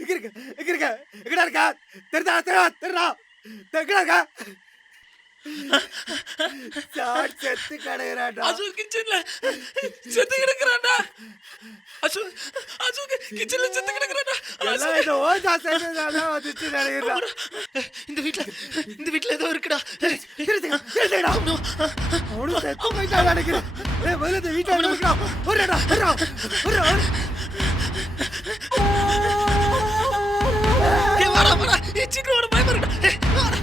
எங்க இருக்க? எங்க இருக்க? எங்கடா இருக்க? தெரிதா? தெரிதா? தெரிதா? எங்கடா இருக்க? சாட் செத்து கிடக்குறாடா. அசோக் கிச்சன்ல செத்து கிடக்குறாடா. அசோக் கிச்சன்ல செத்து கிடக்குறாடா. எல்லாம் இந்த ஓஜா செஞ்சதால வந்துச்சு நினைக்கிறேன். இந்த வீட்ல ஏதோ இருக்குடா. தெரியுதுடா. அவனும் செத்து போயிட்டான் நினைக்கிறேன். ஏய் முதல்ல இந்த வீட்டுல இருக்கா? ஒரேடா, ஒரேடா, ஒரே. ஏய் வாடா வாடா. ஏய் சீக்கிரம் வாடா, பயமா இருக்குடா. ஏய் வாடா.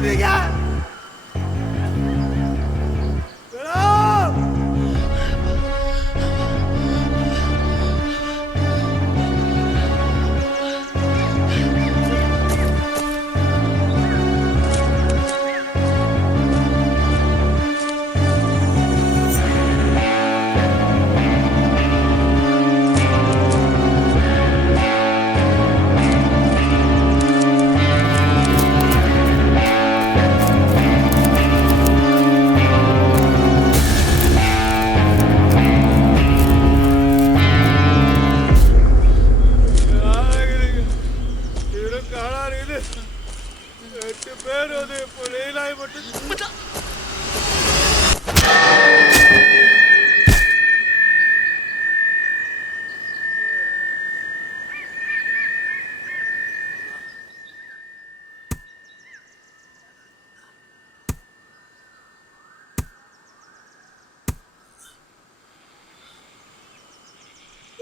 இருக்கீங்க?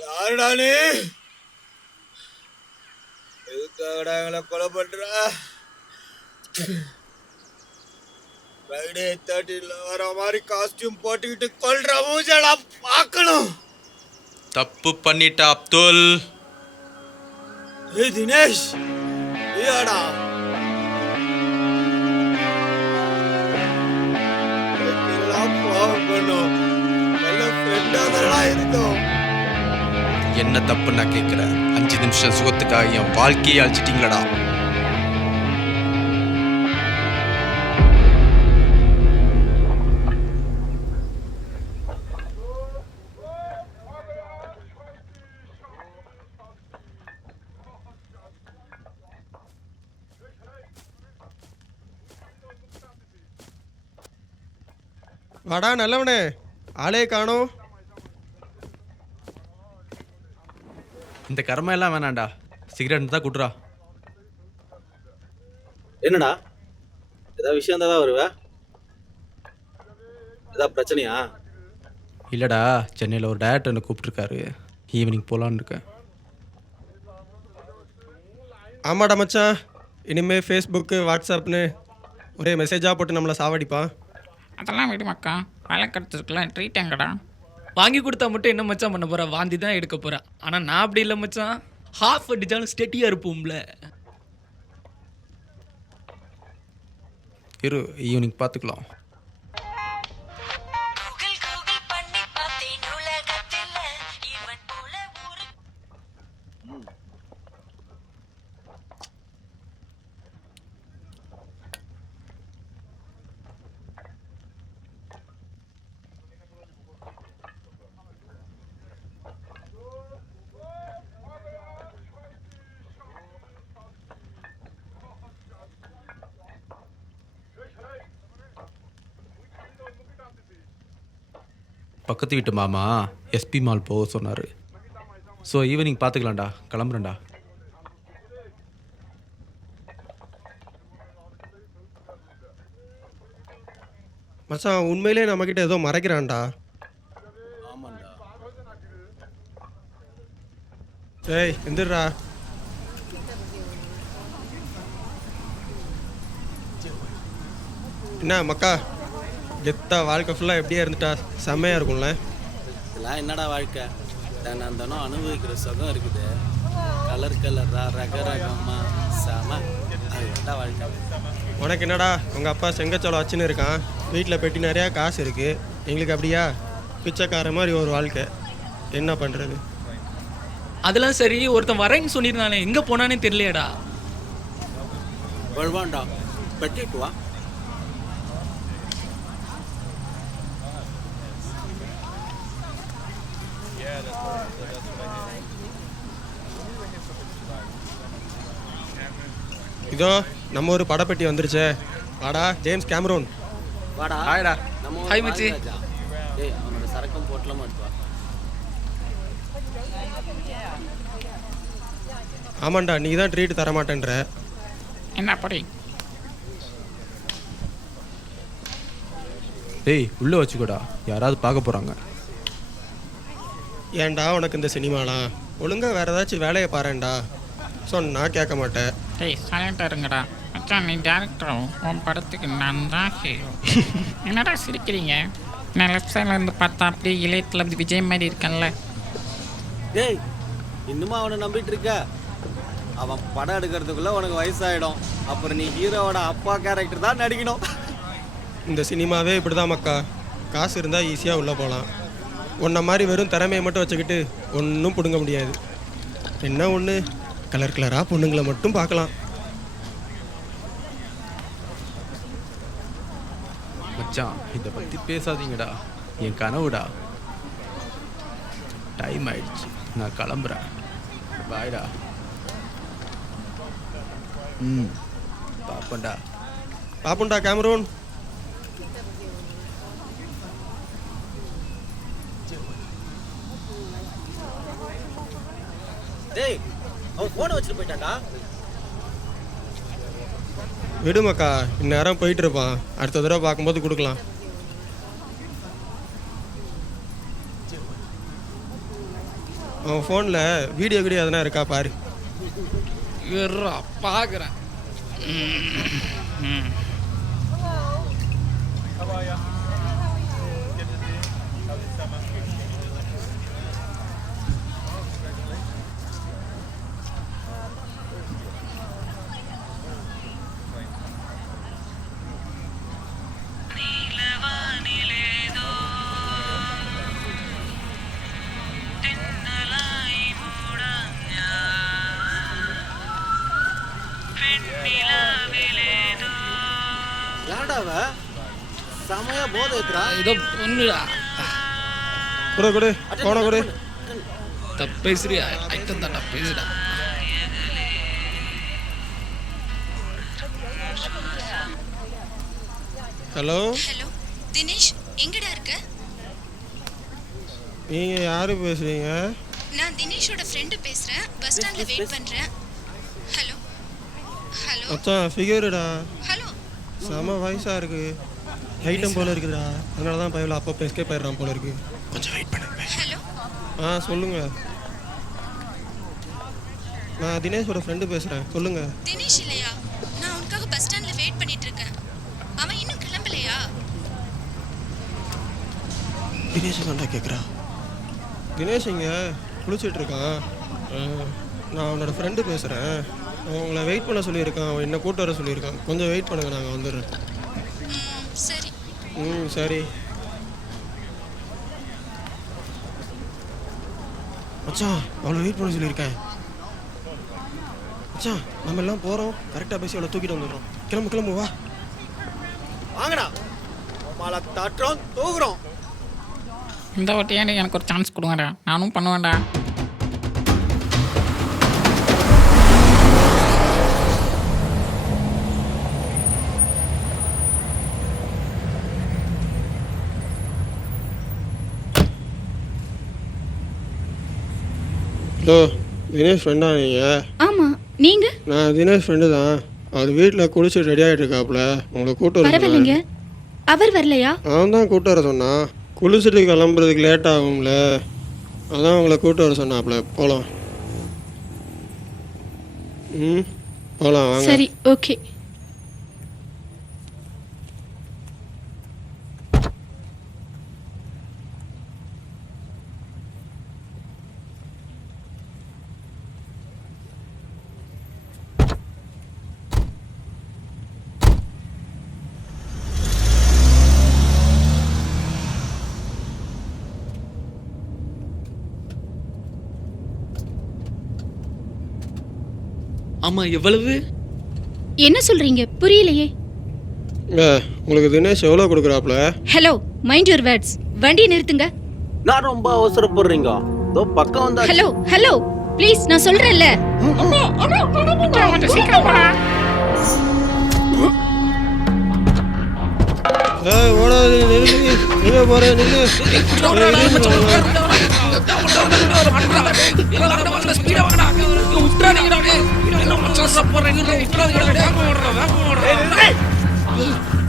யாருடா நீ? எதுக்காகடா எங்களை கொலை பண்ற? ஃப்ரைடே 13ல வர மாதிரி காஸ்டியூம் போட்டுக்கிட்டு கொல்ற மூஞ்சலா பார்க்கணும். தப்பு பண்ணிட்ட அப்துல். ஏய் தினேஷ், ஏடா பாவம் பண்ணும். நல்ல ஃப்ரெண்டா தான் இருந்தோம். என்ன தப்பு நான் கேட்கிறேன். 5 நிமிஷம் சுகத்துக்காக என் வாழ்க்கையை அழிச்சிட்டீங்களடா. வாடா நல்லவனே, ஆளே காணோம். இந்த கர்மம் எல்லாம் வேணாண்டா. சிகரெட் தான் குடுறா. என்னடா ஏதாவது விஷயம் தான் வருவ? ஏதாவது பிரச்சனையா? இல்லைடா, சென்னையில் ஒரு டேரக்டர் என்னை கூப்பிட்டுருக்காரு. ஈவினிங் போகலான்னு இருக்கேன். ஆமாடா மச்சான், இனிமேல் ஃபேஸ்புக்கு வாட்ஸ்அப்னு ஒரே மெசேஜாக போட்டு நம்மளை சாவடிப்பான். அதெல்லாம் விடு மக்கா. வேலை கிடைச்சிருக்கலாம், ட்ரீட் எங்கடா? வாங்கி கொடுத்தா மட்டும் என்ன மச்சான் பண்ண போறா? வாந்தி தான் எடுக்க போறா. ஆனா நான் அப்படி இல்லை மச்சான். ஹாஃப் அடிச்சாலும் ஸ்டெட்டியா இருப்போம்ல. இரு, ஈவினிங் பார்த்துக்கலாம். பக்கத்து வீட்டு மாமா எஸ்பி மால் போக சொன்னார். ஸோ ஈவினிங் பார்த்துக்கலாம்டா. கிளம்புறேன்டா. மச்சான் உண்மையிலே நம்மக்கிட்ட ஏதோ மறைக்கிறான்டா. ஆமாண்டா. ஏய் எந்திரா. என்ன மக்கா, கெத்தா வாழ்க்கை ஃபுல்லாக எப்படியா இருந்துட்டா செம்மையாக இருக்கும்ல. இதெல்லாம் என்னடா வாழ்க்கை? தினம் அனுபவிக்கிற சுகம் இருக்குது. கலர் கலரா ரக ரகமா செம. அது என்னடா வாழ்க்கை? உனக்கு என்னடா, உங்கள் அப்பா செங்கச்சோளம் வச்சுன்னு இருக்கான். வீட்டில் பெட்டி நிறையா காசு இருக்குது. எங்களுக்கு அப்படியா பிச்சைக்கார மாதிரி ஒரு வாழ்க்கை. என்ன பண்ணுறது? அதெல்லாம் சரி, ஒருத்தன் வரேன்னு சொல்லியிருந்தானே, எங்க போனானே தெரியலையடா. வருவான்டா, பெட்டிட்டு வா. இதோ நம்ம ஒரு படப்பெட்டி வந்துருச்சே. வாடா ஜேம்ஸ் கேமரூன். வாடா. ஹாய்டா. நம்ம ஹாய் மச்சி. டேய் அவனோட சரக்கும் போட்டலாம் எடுத்து வா. ஆமாண்டா, நீ தான் ட்ரீட் தர மாட்டேன்ற. என்ன அப்படி? டேய் உள்ளே வச்சுக்கோடா, யாராவது பார்க்க போகிறாங்க. ஏன்டா உனக்கு இந்த சினிமாலாம்? ஒழுங்காக வேறு ஏதாச்சும் வேலையை பாருண்டா. சொன்னா கேட்க மாட்டேன். டேய் சைலண்டாக இருங்கடா. மச்சான் நீ டேரக்டரும் உன் படத்துக்கு நான் தான் ஹீரோ. என்னடா சிரிக்கிறீங்க? நான் லெஃப்ட் சைடில் இருந்து பார்த்தா அப்படியே இளைய தளபதி விஜய் மாதிரி இருக்கேன்ல. டேய் இன்னுமா அவனை நம்பிட்டு இருக்க? அவன் படம் எடுக்கிறதுக்குள்ள உனக்கு வயசாயிடும். அப்புறம் நீ ஹீரோவோட அப்பா கேரக்டர் தான் நடிக்கணும். இந்த சினிமாவே இப்படி தான் மக்கா. காசு இருந்தால் ஈஸியாக உள்ளே போகலாம். உன்ன மாதிரி வெறும் திறமையை மட்டும் வச்சுக்கிட்டு ஒன்றும் பிடுங்க முடியாது. என்ன ஒன்று, கலர் கலராக பொண்ணுங்களை மட்டும் பார்க்கலாம். மச்சான் இதை பற்றி பேசாதீங்கடா, என் கனவுடா. டைம் ஆயிடுச்சு, நான் கிளம்புறேன். பாய்டா. பாப்பண்டா. பாப்புண்டா கேமரூன். டேய் அவன் ஃபோனை வச்சுட்டு போயிட்டான்டா. விடு மக்கா, இந்நேரம் போயிட்டு இருப்பான். அடுத்த தடவை பார்க்கும்போது கொடுக்கலாம். அவன் ஃபோனில் வீடியோ எதனா இருக்கா பாரு. பார்க்குறேன். ஏன்டா அவன் செமையா போதை ஏத்துறா? ஏதோ பொண்ணுடா. கொடு கொடு போன கொடு. பேசுறியா? ஐட்டம் தான்டா, பேசுடா. ஹலோ ஹலோ தினேஷ், எங்கடா இருக்க? நீங்கள் யார் பேசுகிறீங்க? நான் தினேஷோட ஃப்ரெண்டு பேசுறேன். பஸ் ஸ்டாண்ட்ல வெயிட் பண்றேன். ஹலோ ஹலோ மச்சான் ஃபிகருடா. ஹலோ செம வயசாக இருக்குது. ஐட்டம் போல இருக்குதுடா. அதனால தான் பையன் அப்பப்போ எஸ்கேப் ஆயிடுறான் போல இருக்கு. கொஞ்சம் வெயிட் பண்ணுங்க. ஹலோ சொல்லுங்கள். நான் தினேஷோட ஃப்ரெண்டு பேசுகிறேன். சொல்லுங்கள். தினேஷ் இல்லையா? நான் உனக்காக பஸ் ஸ்டாண்ட்ல வெயிட் பண்ணிட்டு இருக்கேன். அவன் இன்னும் கிளம்பலையா? தினேஷ் தான்டா கேட்குறா. தினேஷ் இங்கே குளிச்சுட்டு இருக்கான். நான் அவனோட ஃப்ரெண்டு பேசுகிறேன். அவன் உங்களை வெயிட் பண்ண சொல்லியிருக்கான். அவன் என்ன கூட்டு வர சொல்லியிருக்கான். கொஞ்சம் வெயிட் பண்ணுங்கள், நாங்கள் வந்துடுறேன். சரி. சரி மச்சான், அவ்வளோ வெயிட் பண்ண சொல்லியிருக்கேன். மச்சான் நம்ம எல்லாம் போகிறோம். கரெக்டாக பேசி அவளை தூக்கிட்டு வந்துடுறோம். கிளம்பு கிளம்பு வா. வாங்கடா மழை தாட்டுறோம் தூக்குறோம். இந்த வாட்டியாண்டி எனக்கு ஒரு சான்ஸ் கொடுங்கடா, நானும் பண்ணுவேன்டா. ஹலோ தினேஷ் ஃப்ரெண்டா நீங்கள்? ஆமா, நீங்க? நான் தினேஷ் ஃப்ரெண்டு தான். அவர் வீட்டில் குளிச்சு ரெடி ஆகிட்டு இருக்காப்புல. உங்களை கூட்டு வர பரவாயில்லைங்க. அவர் வரலையா? அவன் தான் கூட்டு வர சொன்னான். குளிச்சுட்டு கிளம்புறதுக்கு லேட் ஆகும்ல, அதான் உங்களை கூட்டு வர சொன்னாப்புல. போகலாம். போகலாம் வாங்க. சரி, ஓகே. ஆமா, எவ்வளவு? என்ன சொல்றீங்க? புரியலையே. உங்களுக்கு தினேஷ் எவ்வளோ கொடுக்குறாப்புல? Hello, mind your words. வண்டியை நிறுத்துங்க. நான் ரொம்ப அவசரப்படுறீங்க. இதோ பக்கம் வந்தா. ஹலோ ஹலோ ப்ளீஸ், நான் சொல்றேன்ல. கொஞ்சம் சீக்கிரம் போடா. ஓடாது, நில்லு. நின்று போகிறேன், நில்லு.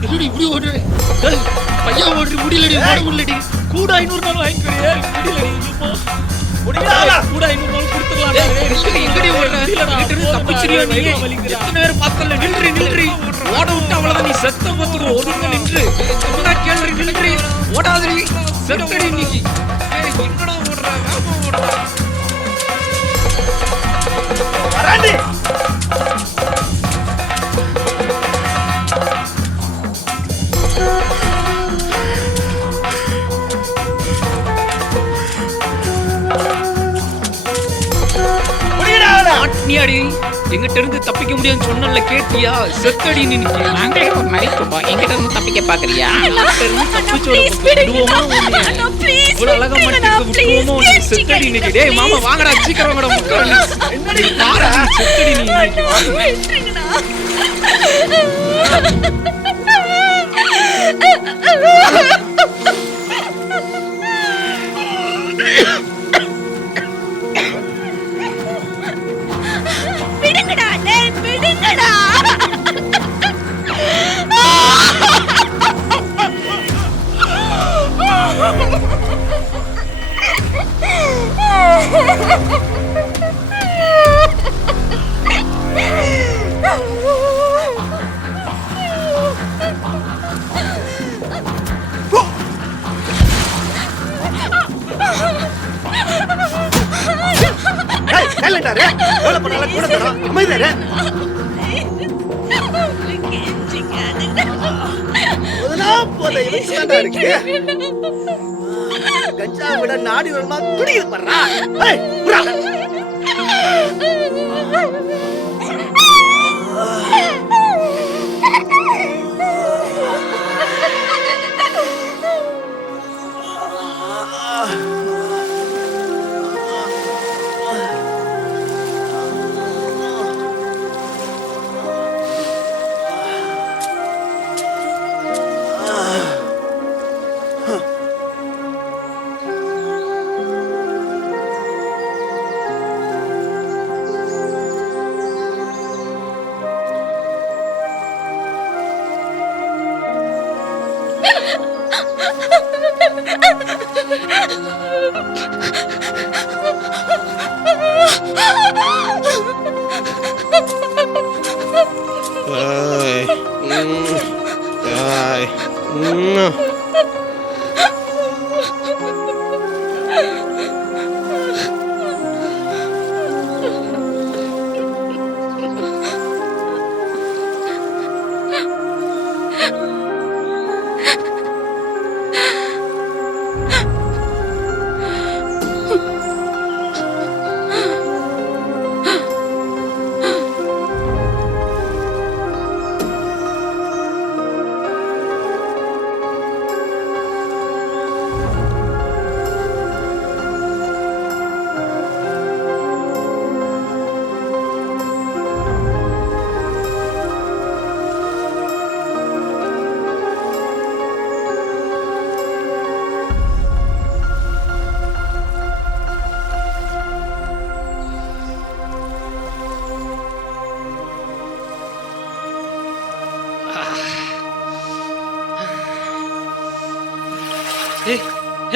என்னடி இப்படி ஓடுற? பையன் ஓடுற முடியலடி, ஓட முடியலடி. கூட 500 நாள் வாங்கிக்கிறே. முடியலடி. கூட 500 நாள் கொடுத்துடலாம்டா. எங்கடி ஓடுற? என்கிட்ட இருந்து தப்பிச்சிரியா நீ? எத்தனை நேரம் பார்த்தல? நின்று ஓட விட்டு அவ்வளவுதான், நீ செத்த பார்த்துக்கோ. ஒதுங்க நின்று சொன்னா கேள்வி, நின்று ஓடாதடி, செத்தடி இன்னைக்கு. எங்கடா ஓடுற? வேகமா ஓடுற. வராண்டி மாட்டினியாடி, எங்கிட்ட இருந்து தப்பிக்க முடியாதுன்னு சொன்னல, கேட்டியா? செத்தடி நீ. நாங்களே ஒரு நரிக்கும்பா எங்கிட்ட இருந்து தப்பிக்க பாக்குறியா? இவ்வளவு அழகா மாட்டிருக்க விட்டுருவோமா உனக்கு? செத்தடி இன்னைக்கு. டேய் மாமா வாங்கடா, சீக்கிரம் வாங்கடா, முக்கா. செத்தடி நீ இன்னைக்கு. விடுங்கடா டேய், விடுங்கடா. கஞ்சா விட நாடி வருமா துடிக்குது பண்றா.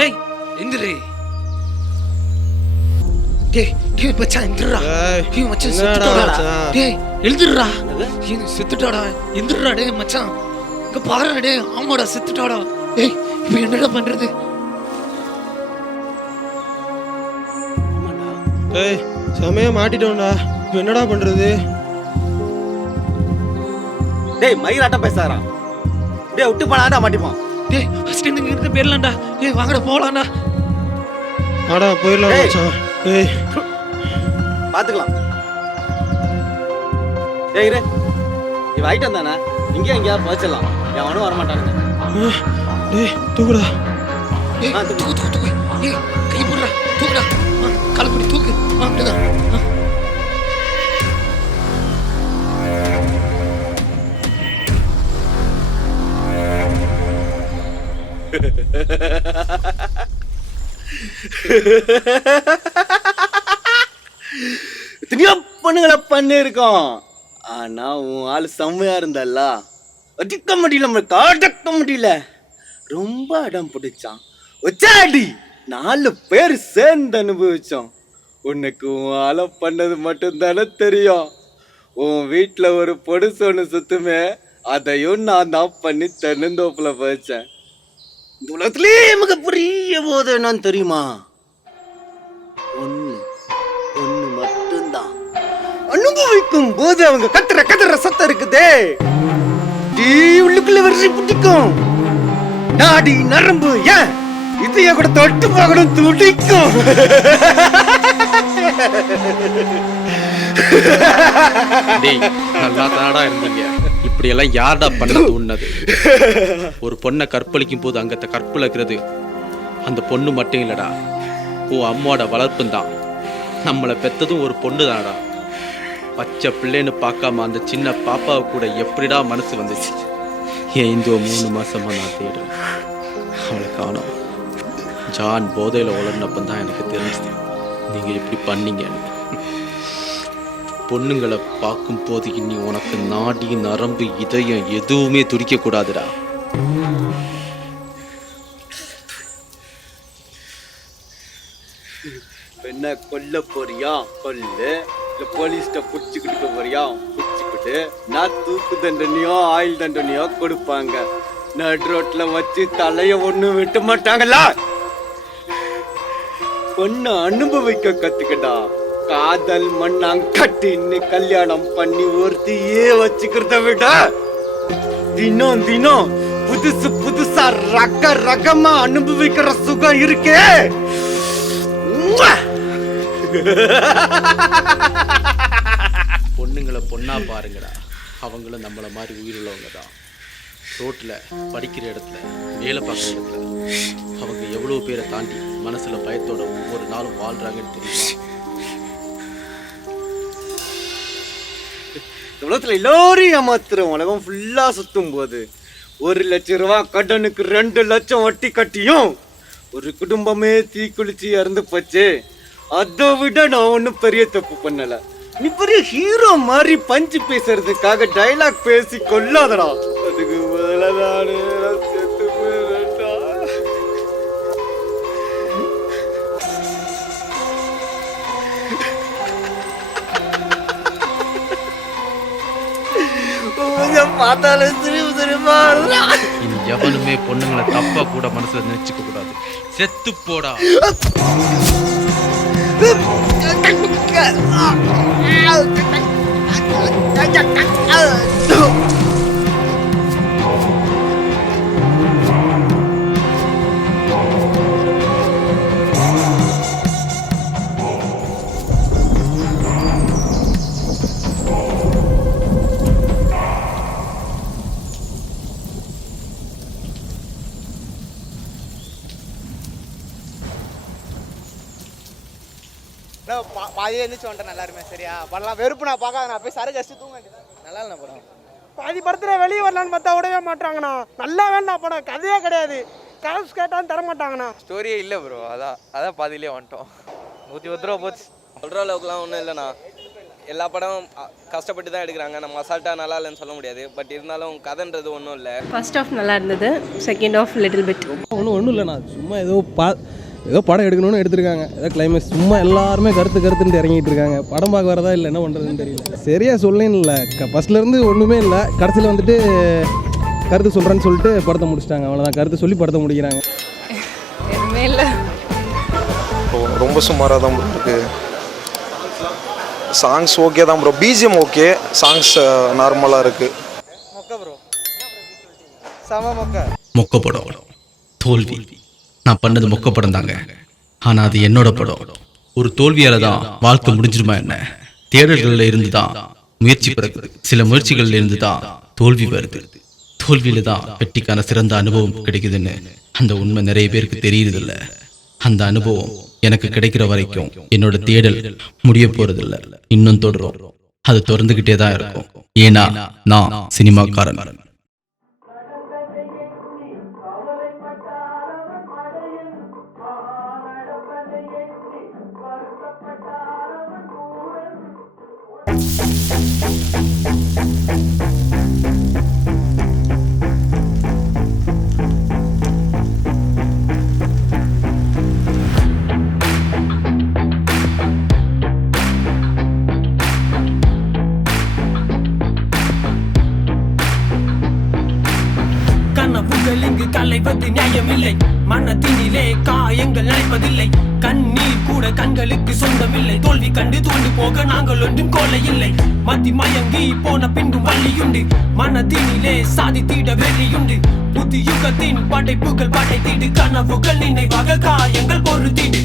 ஏய் எந்திரு. டேய் டேய் மச்சான் எந்திரடா. டேய் மச்சான் செத்துட்டாடா. டேய் எழுந்திரடா. ஏய் செத்துட்டாடா. எந்திரடா டேய் மச்சான். இங்க பாருடா டேய். ஆமாடா செத்துட்டாடா. டேய் இப்போ என்னடா பண்றது? ஏய் சமய மாட்டிட்டோம்டா. இப்போ என்னடா பண்றது? டேய் மயிராட்டம் பேசாரா. டேய் விட்டு போனாடா மாட்டிப்பான். டேய் ஃபர்ஸ்ட் இங்க இருந்து போயிரலாம்டா. டேய் வாங்கடா போலாம்டா. ஆடா போயிடலாம் மச்சான். ஏய் பாத்துக்கலாம். டேய் இரு. இவ ஐட்டம் தானே. இங்கே எங்கயா போச்சலாம். எவனும் வர மாட்டானுங்க. டேய் தூக்குடா. ஏய் தூக்கு தூக்கு தூக்கு. ஏய் கை போடுடா. தூக்குடா. காலப்படி தூக்கு. வாங்கடா. எத்தனையோ பொண்ணுங்களை பண்ணிருக்கோம். ஆனா உன் ஆளு செம்மையா இருந்தால அடிக்க முடியல, நம்மளுக்கு அடக்க முடியல. ரொம்ப அடம் பிடிச்சான். ஒச்சாடி 4 பேர் சேர்ந்து அனுபவிச்சோம். உனக்கு உன் ஆளை பண்ணது மட்டும்தானே தெரியும். உன் வீட்டில் ஒரு பொடுசு ஒன்று சுத்துமே, அதையும் நான் தான் பண்ணி தென்னந்தோப்புல வச்சேன். இந்த உலகத்திலே நமக்கு புரிய போது என்னன்னு தெரியுமா? ஒன்று மட்டும்தான். அனுபவிக்கும் போது அவங்க கத்துற சத்தம் இருக்குதே, உள்ளுக்குள்ள வரிசை பிடிக்கும். நாடி நரம்பு ஏன் இதைய கூட தொட்டு பார்க்கணும் துடிக்கும். நல்லா தாடா இருந்தீங்க. இப்படி எல்லாம் யார்டா பண்ணது உன்னது? ஒரு பொண்ணை கற்பழிக்கும் போது அங்கத்த கற்பழிக்கிறது அந்த பொண்ணு மட்டும் இல்லடா, உன் அம்மாவோட வளர்ப்பும் தான். நம்மளை பெத்ததும் ஒரு பொண்ணு தானடா. பச்சை பிள்ளைன்னு பார்க்காம அந்த சின்ன பாப்பாவை கூட எப்படிடா மனசு வந்துச்சு? ஏன் இந்த 3 மாசமா நான் தேடுறேன், அவளை காணோம். ஜான் போதையில் உளர்னப்பந்தான் எனக்கு தெரிஞ்சுது நீங்க எப்படி பண்ணீங்க. பொண்ணுங்களை பார்க்கும் போது இனி உனக்கு நாடி நரம்பு இதயம் எதுவுமே துடிக்க கூடாதுடா. என்ன கொல்ல போறியா கொல்லு, இல்ல போலீஸ்ட புடிச்சுக்கிட்டு போறியா புடிச்சுக்கிட்டு. நான் தூக்கு தண்டனையோ ஆயுள் தண்டனையோ கொடுப்பாங்க. நடு ரோட்ல வச்சு தலைய ஒண்ணு விட்டு மாட்டாங்களா? பொண்ணு அனுபவிக்க கத்துக்கடா. காதல் மண்ணாங்கட்டின்னு கல்யாணம் பண்ணி ஒருத்தியே வச்சுக்கிறத விட தினம் தினம் புதுசா ரகமா அனுபவிக்கிற சுகம் இருக்கே. பொண்ணுங்களை பொண்ணா பாருங்கடா, அவங்களும் நம்மள மாதிரி உயிருள்ளவங்க தான். ரோட்ல படிக்கிற இடத்துல வேலை பார்க்குற இடத்துல அவங்க எவ்வளவு பேரை தாண்டி மனசுல பயத்தோட ஒவ்வொரு நாளும் வாழ்றாங்கன்னு தெரியும். உலகத்துல எல்லாரும் ஏமாத்துறோம். உலகம் ஃபுல்லா சுத்தும் போது 1 லட்சம் ரூபாய் கடனுக்கு 2 லட்சம் வட்டி கட்டியும் ஒரு குடும்பமே தீக்குளிச்சு இறந்து போச்சு. அதை விட நான் ஒன்றும் பெரிய தப்பு பண்ணல. நீ பெரிய ஹீரோ மாதிரி பஞ்சு பேசுறதுக்காக டைலாக் பேசி கொல்லாதடா. அதுக்கு முதல்ல நான் செத்து போயிடா. பார்த்தாலும் தெரியுமா, இனி எவனுமே பொண்ணுங்களை தப்பா கூட மனசுல நினைச்சுக்க கூடாது. செத்து போடா. பாதியே இருந்துச்சு வந்துட்டேன். நல்லா இருமே சரியா பண்ணலாம். வெறுப்பு நான் பார்க்காத, நான் போய் சரக்கு அடிச்சு தூங்க வேண்டியதான். நல்லா இல்லை படம். பாதி படத்துல வெளியே வரலான்னு பார்த்தா விடவே மாட்டாங்கண்ணா. நல்லா வேண்டாம் படம், கதையே கிடையாது. காசு கேட்டாலும் தர மாட்டாங்கண்ணா. ஸ்டோரியே இல்லை ப்ரோ. அதான் பாதியிலே வந்துட்டோம். 110 ரூபா போச்சு. சொல்கிற அளவுக்குலாம் ஒன்றும் இல்லைண்ணா. எல்லா படம் கஷ்டப்பட்டு தான் எடுக்கிறாங்க. நம்ம அசால்ட்டாக நல்லா இல்லைன்னு சொல்ல முடியாது. பட் இருந்தாலும் கதைன்றது ஒன்றும் இல்லை. ஃபர்ஸ்ட் ஆஃப் நல்லா இருந்தது, செகண்ட் ஆஃப் லிட்டில் பிட். ஒன்றும் இல்லைண்ணா, சும்மா ஏதோ படம் எடுக்கணும்னு எடுத்திருக்காங்க. ஏதோ கிளைமேக்ஸ் சும்மா எல்லாருமே கருத்துன்னு இறங்கிட்டு இருக்காங்க. படம் பார்க்க வரதா இல்லை என்ன பண்ணுறதுன்னு தெரியல. சரியா சொல்லேன்னு இல்லை, ஃபர்ஸ்ட்லேருந்து ஒன்றுமே இல்லை. கடைசியில் வந்துட்டு கருத்து சொல்கிறேன்னு சொல்லிட்டு படத்தை முடிச்சிட்டாங்க. அவ்வளோதான், கருத்து சொல்லி படத்தை முடிக்கிறாங்க. எதுவுமே இல்லை, ரொம்ப சுமாராக தான் இருக்கு. சாங்ஸ் ஓகே தான் ப்ரோ, பிஜிஎம் ஓகே, சாங்ஸ் நார்மலாக இருக்கு. மொக்க ப்ரோ, சம மொக்க. மொக்க படம், தோல்வி. நான் பண்ணது மொக்க படம் தாங்க, ஆனால் அது என்னோட படம். ஒரு தோல்வியால தான் வாழ்க்கை முடிஞ்சிருமா என்ன? தேடல்களில் இருந்து தான் முயற்சி பிறகுது. சில முயற்சிகளில் இருந்து தான் தோல்வி வருது. தோல்வியில தான் வெற்றிக்கான சிறந்த அனுபவம் கிடைக்குதுன்னு அந்த உண்மை நிறைய பேருக்கு தெரியுறதில்ல. அந்த அனுபவம் எனக்கு கிடைக்கிற வரைக்கும் என்னோட தேடல் முடிய போறதில்லை, இன்னும் தொடரும். அது தொடர்ந்துகிட்டே தான் இருக்கும். ஏன்னா நான் சினிமாக்காரன். கனவுகள் இங்கு கலைவது நியாயமில்லை. மனத்தினிலே காயங்கள் நினைப்பதில்லை. கண்ணீர் கூட கண்களுக்கு சொந்தமில்லை. தோல்வி கண்டு தோண்டு போக நாங்கள் ஒன்றும் கோலை இல்லை. மத்தி மயங்கி போன பின்பும் வழியுண்டு. மனத்தினிலே சாதித்திட வெறியுண்டு. புது யுகத்தின் படைப்புகள் படைத்திடு. கனவுகள் நினைவாக காயங்கள் பொறுத்திடு.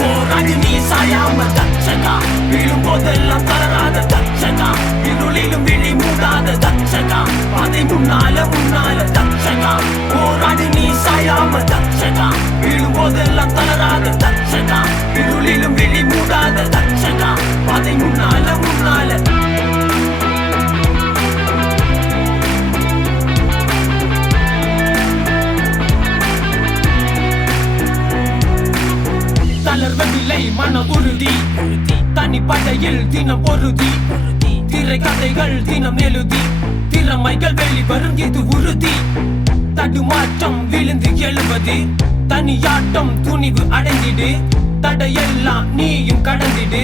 போராடி நீ சாயாம தட்சகா. விழும் போதெல்லாம் தளராத தட்சகா. இருளிலும் விழி மூடாத தட்சகா. அதை முன்னால முன்னால தட்சகா. போராடி நீ சாயாம தட்சகா. விழும் போதெல்லாம் தளராத தட்சகா. இருளிலும் விழி மூடாத தட்சகா. அதை முன்னால முன்னால. தளர்வதில்லை மன உறுதி. தனிப்படையில் தினம் பொருதி. திரை கதைகள் தினம் எழுதி. திறமைகள் வெளிவரும் இது உறுதி. தடுமாற்றம் விழுந்து எழுவது. தனியாட்டம் துணிவு அடைந்திடு. தடையெல்லாம் நீயும் கடந்திடு.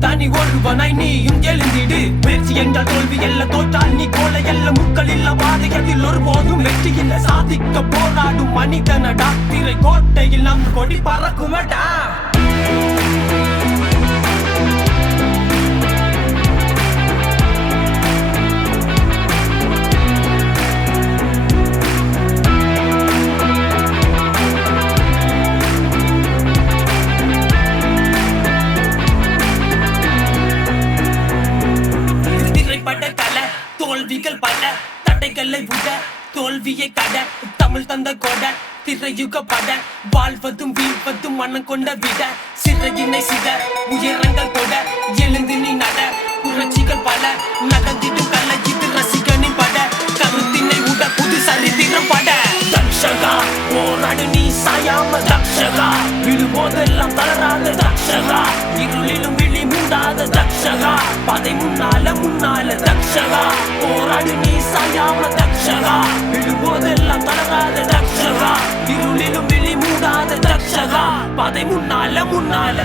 தனி ஒருவனாய் நீயும் எழுந்திடு. முயற்சி என்றால் தோல்வி எல்ல. தோற்றால் நீ கோலை எல்ல. முக்கள் இல்ல பாதையதில் ஒருபோதும் வெற்றி இல்ல. சாதிக்க போராடும் மனிதனடா. திரை கோட்டையில் நம் கொடி பறக்குமடா. தோல்விகள் பல தடைகளை விட தோல்வியை கட. தமிழ் தந்த கொட திரையுக பட. வாழ்வதும் வீழ்வதும் மனம் கொண்ட விட. சிறையினை சித உயரங்கள் கொட. எழுந்து நீ நட. புரட்சிகள் பல நடந்திடும் கலை இது ரசிகனின் பட. கருத்தினை உட புது சரித்திரம் பட. தட்சகா போராடு நீ சாயாம தட்சகா. விழும்போதெல்லாம் தளராத தட்சகா. இருளிலும் விழி மூடாத தட்சகா. பதை முன்னால முன்னால தட்சகா. போராடு நீ சாயாம தட்சகா. விழும்போதெல்லாம் தளராத தட்சகா. இருளிலும் விழி மூடாத தட்சகா. பதை முன்னால முன்னால.